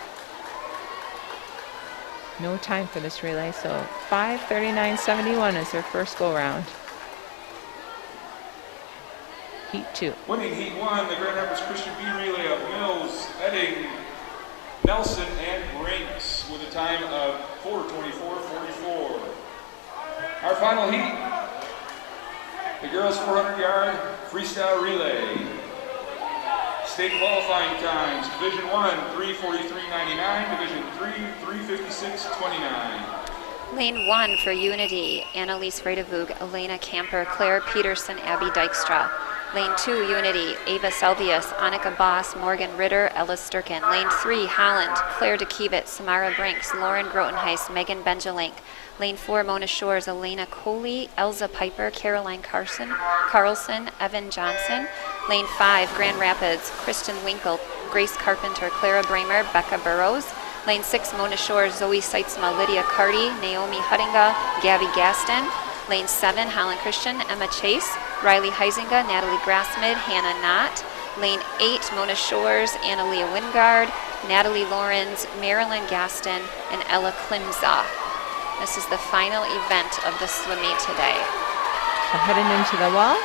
No time for this relay, so 5:39:71 is their first go round. Heat 2. Winning Heat 1, the Grand Rapids Christian B relay of Mills, Edding, Nelson, and Brinks. girls 400-yard freestyle relay. State qualifying times, Division 1, 3:43.99, Division 3, 3:56.29. Lane 1 for Unity, Annalise Radevug, Elena Camper, Claire Peterson, Abby Dykstra. Lane 2, Unity, Ava Selvius, Annika Boss, Morgan Ritter, Ellis Sturkin. Lane 3, Holland, Claire DeKivitz, Samara Brinks, Lauren Grotenheis, Megan Benjelink. Lane 4, Mona Shores, Elena Coley, Elza Piper, Caroline Carlson, Evan Johnson. Lane 5, Grand Rapids, Kristen Winkle, Grace Carpenter, Clara Bramer, Becca Burrows. Lane 6, Mona Shores, Zoe Seitzma, Lydia Carty, Naomi Huttinga, Gabby Gaston. Lane 7, Holland Christian, Emma Chase, Riley Heisinga, Natalie Grassmid, Hannah Knott. Lane 8, Mona Shores, Annalia Wingard, Natalie Lorenz, Marilyn Gaston, and Ella Klimza. This is the final event of the swim meet today. So heading into the wall.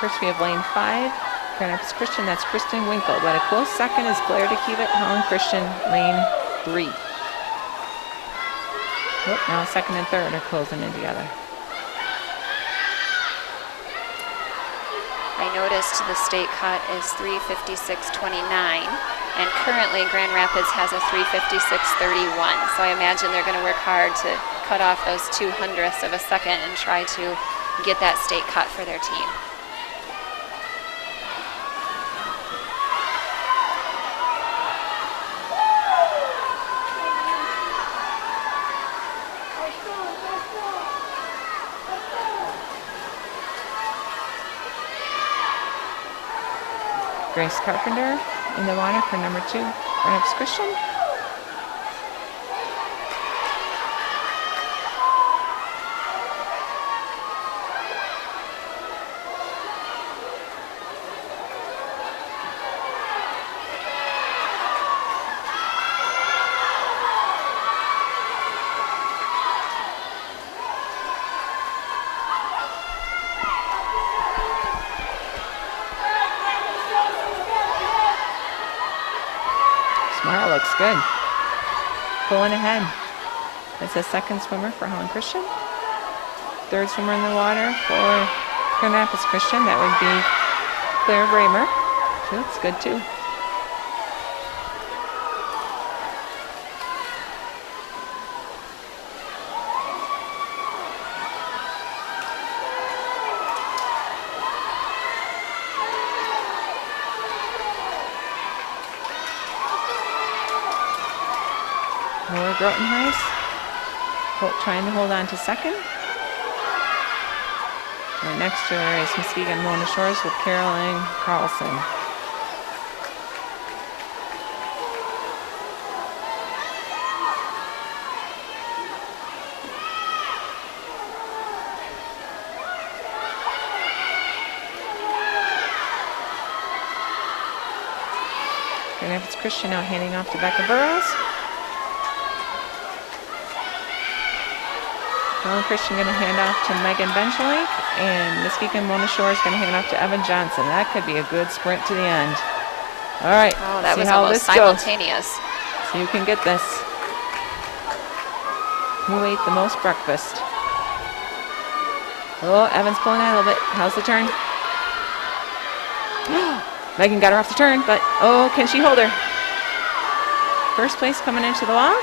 First we have lane 5, Grand Rapids Christian, that's Kristen Winkle. But a close second is Claire DeKivitz, Holland Christian, lane 3. Oh, now second and third are closing in together. I noticed the state cut is 3:56.29, and currently Grand Rapids has a 3:56.31. So I imagine they're going to work hard to cut off those 200ths of a second and try to get that state cut for their team. Grace Carpenter in the water for number 2, Grand Rapids Christian. Smart, looks good. Pulling ahead. That's the second swimmer for Holland Christian. Third swimmer in the water for Grand Rapids Christian. That would be Claire Bramer. She looks good too. Laura Grotenheis trying to hold on to second. Right next to her is Muskegon Mona Shores with Caroline Carlson. Grand Rapids Christian now handing off to Becca Burrows. Holland Christian going to hand off to Megan Benjelink, and Muskegon Mona Shore is going to hand off to Evan Johnson. That could be a good sprint to the end. All right. Oh, that see was how almost this goes. simultaneous. So you can get this. Who ate the most breakfast? Oh, Evan's pulling out a little bit. How's the turn? Megan got her off the turn, but oh, can she hold her? First place coming into the wall.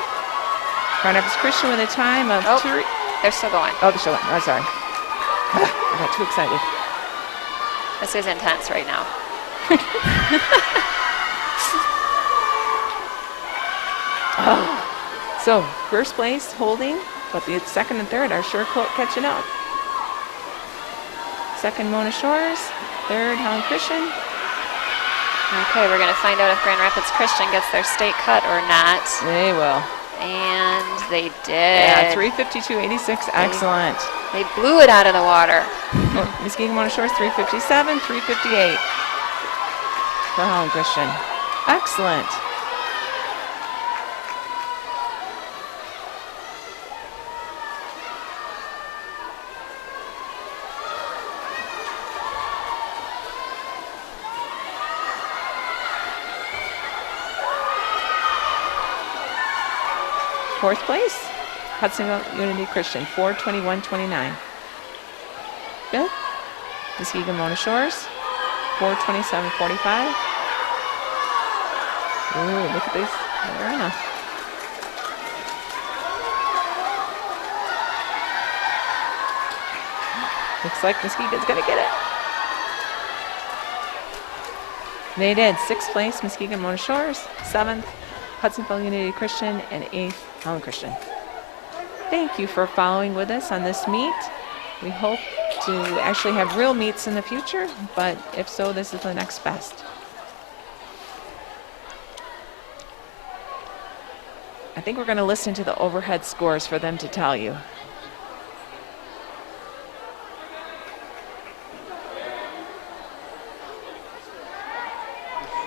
Grand Rapids Christian with a time of They're still going. Oh, they're still going. Oh, sorry. I got too excited. This is intense right now. So, first place holding, but the second and third are sure catching up. Second, Mona Shores. Third, Holland Christian. Okay, we're going to find out if Grand Rapids Christian gets their state cut or not. They will. And they did. Yeah, 3:52.86. Excellent. They blew it out of the water. Muskegon Mona Shores 3:57, 3:58 for Holland Christian. Excellent. Fourth place, Hudson Unity Christian, 4:21.29. Good. Muskegon Mona Shores, 4:27:45. Ooh, look at this. They're in a looks like Muskegon's going to get it. They did. 6th place, Muskegon Mona Shores. 7th, Hudsonville Unity Christian. And 8th, Holland Christian. Thank you for following with us on this meet. We hope to actually have real meets in the future, but if so, this is the next best. I think we're going to listen to the overhead scores for them to tell you.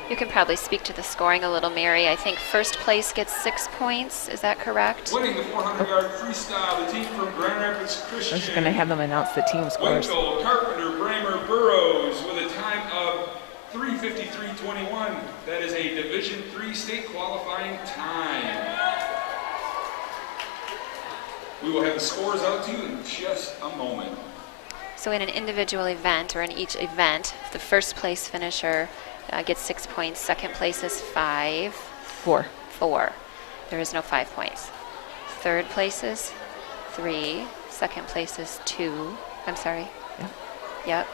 You can probably speak to the scoring a little, Mary. I think first place gets 6 points. Is that correct? Winning the 400-yard freestyle, the team from Grand Rapids Christian. I'm just going to have them announce the team scores. Winkle, Carpenter, Bramer, Burrows with a time of 3:53:21. That is a Division III state qualifying time. We will have the scores out to you in just a moment. So in an individual event, or in each event, the first place finisher gets 6 points. Second place is 5. 4. 4. There is no 5 points. Third place is 3. Second place is 2. I'm sorry. Yep. Yep.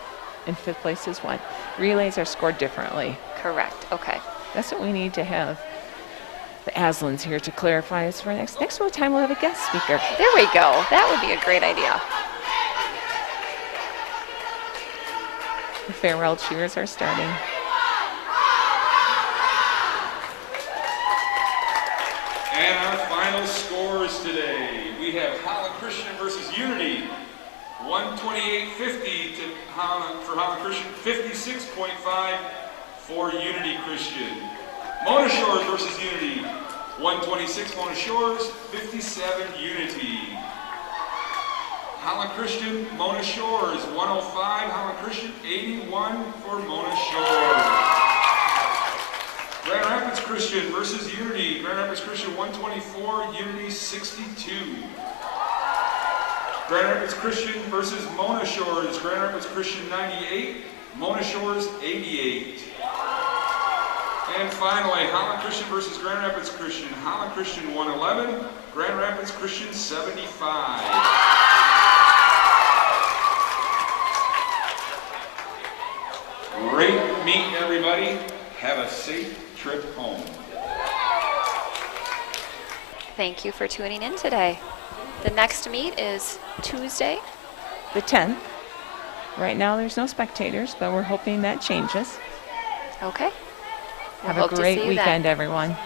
And 5th place is 1. Relays are scored differently. Correct. Okay. That's what we need to have the Aslins here to clarify us for next time we'll have a guest speaker. There we go. That would be a great idea. The farewell cheers are starting. And our final scores today, we have Holland Christian versus Unity, 128.50 for Holland Christian, 56.5 for Unity Christian. Mona Shores versus Unity, 126 Mona Shores, 57 Unity. Holland Christian, Mona Shores, 105, Holland Christian, 81 for Mona Shores. Grand Rapids Christian versus Unity. Grand Rapids Christian 124, Unity 62. Grand Rapids Christian versus Mona Shores. Grand Rapids Christian 98, Mona Shores 88. And finally, Holland Christian versus Grand Rapids Christian. Holland Christian 111, Grand Rapids Christian 75. Great meeting, everybody. Have a safe trip home. Thank you for tuning in today. The next meet is Tuesday. The 10th. Right now there's no spectators, but we're hoping that changes. Okay. Have We'll a hope to great see you weekend, then. everyone.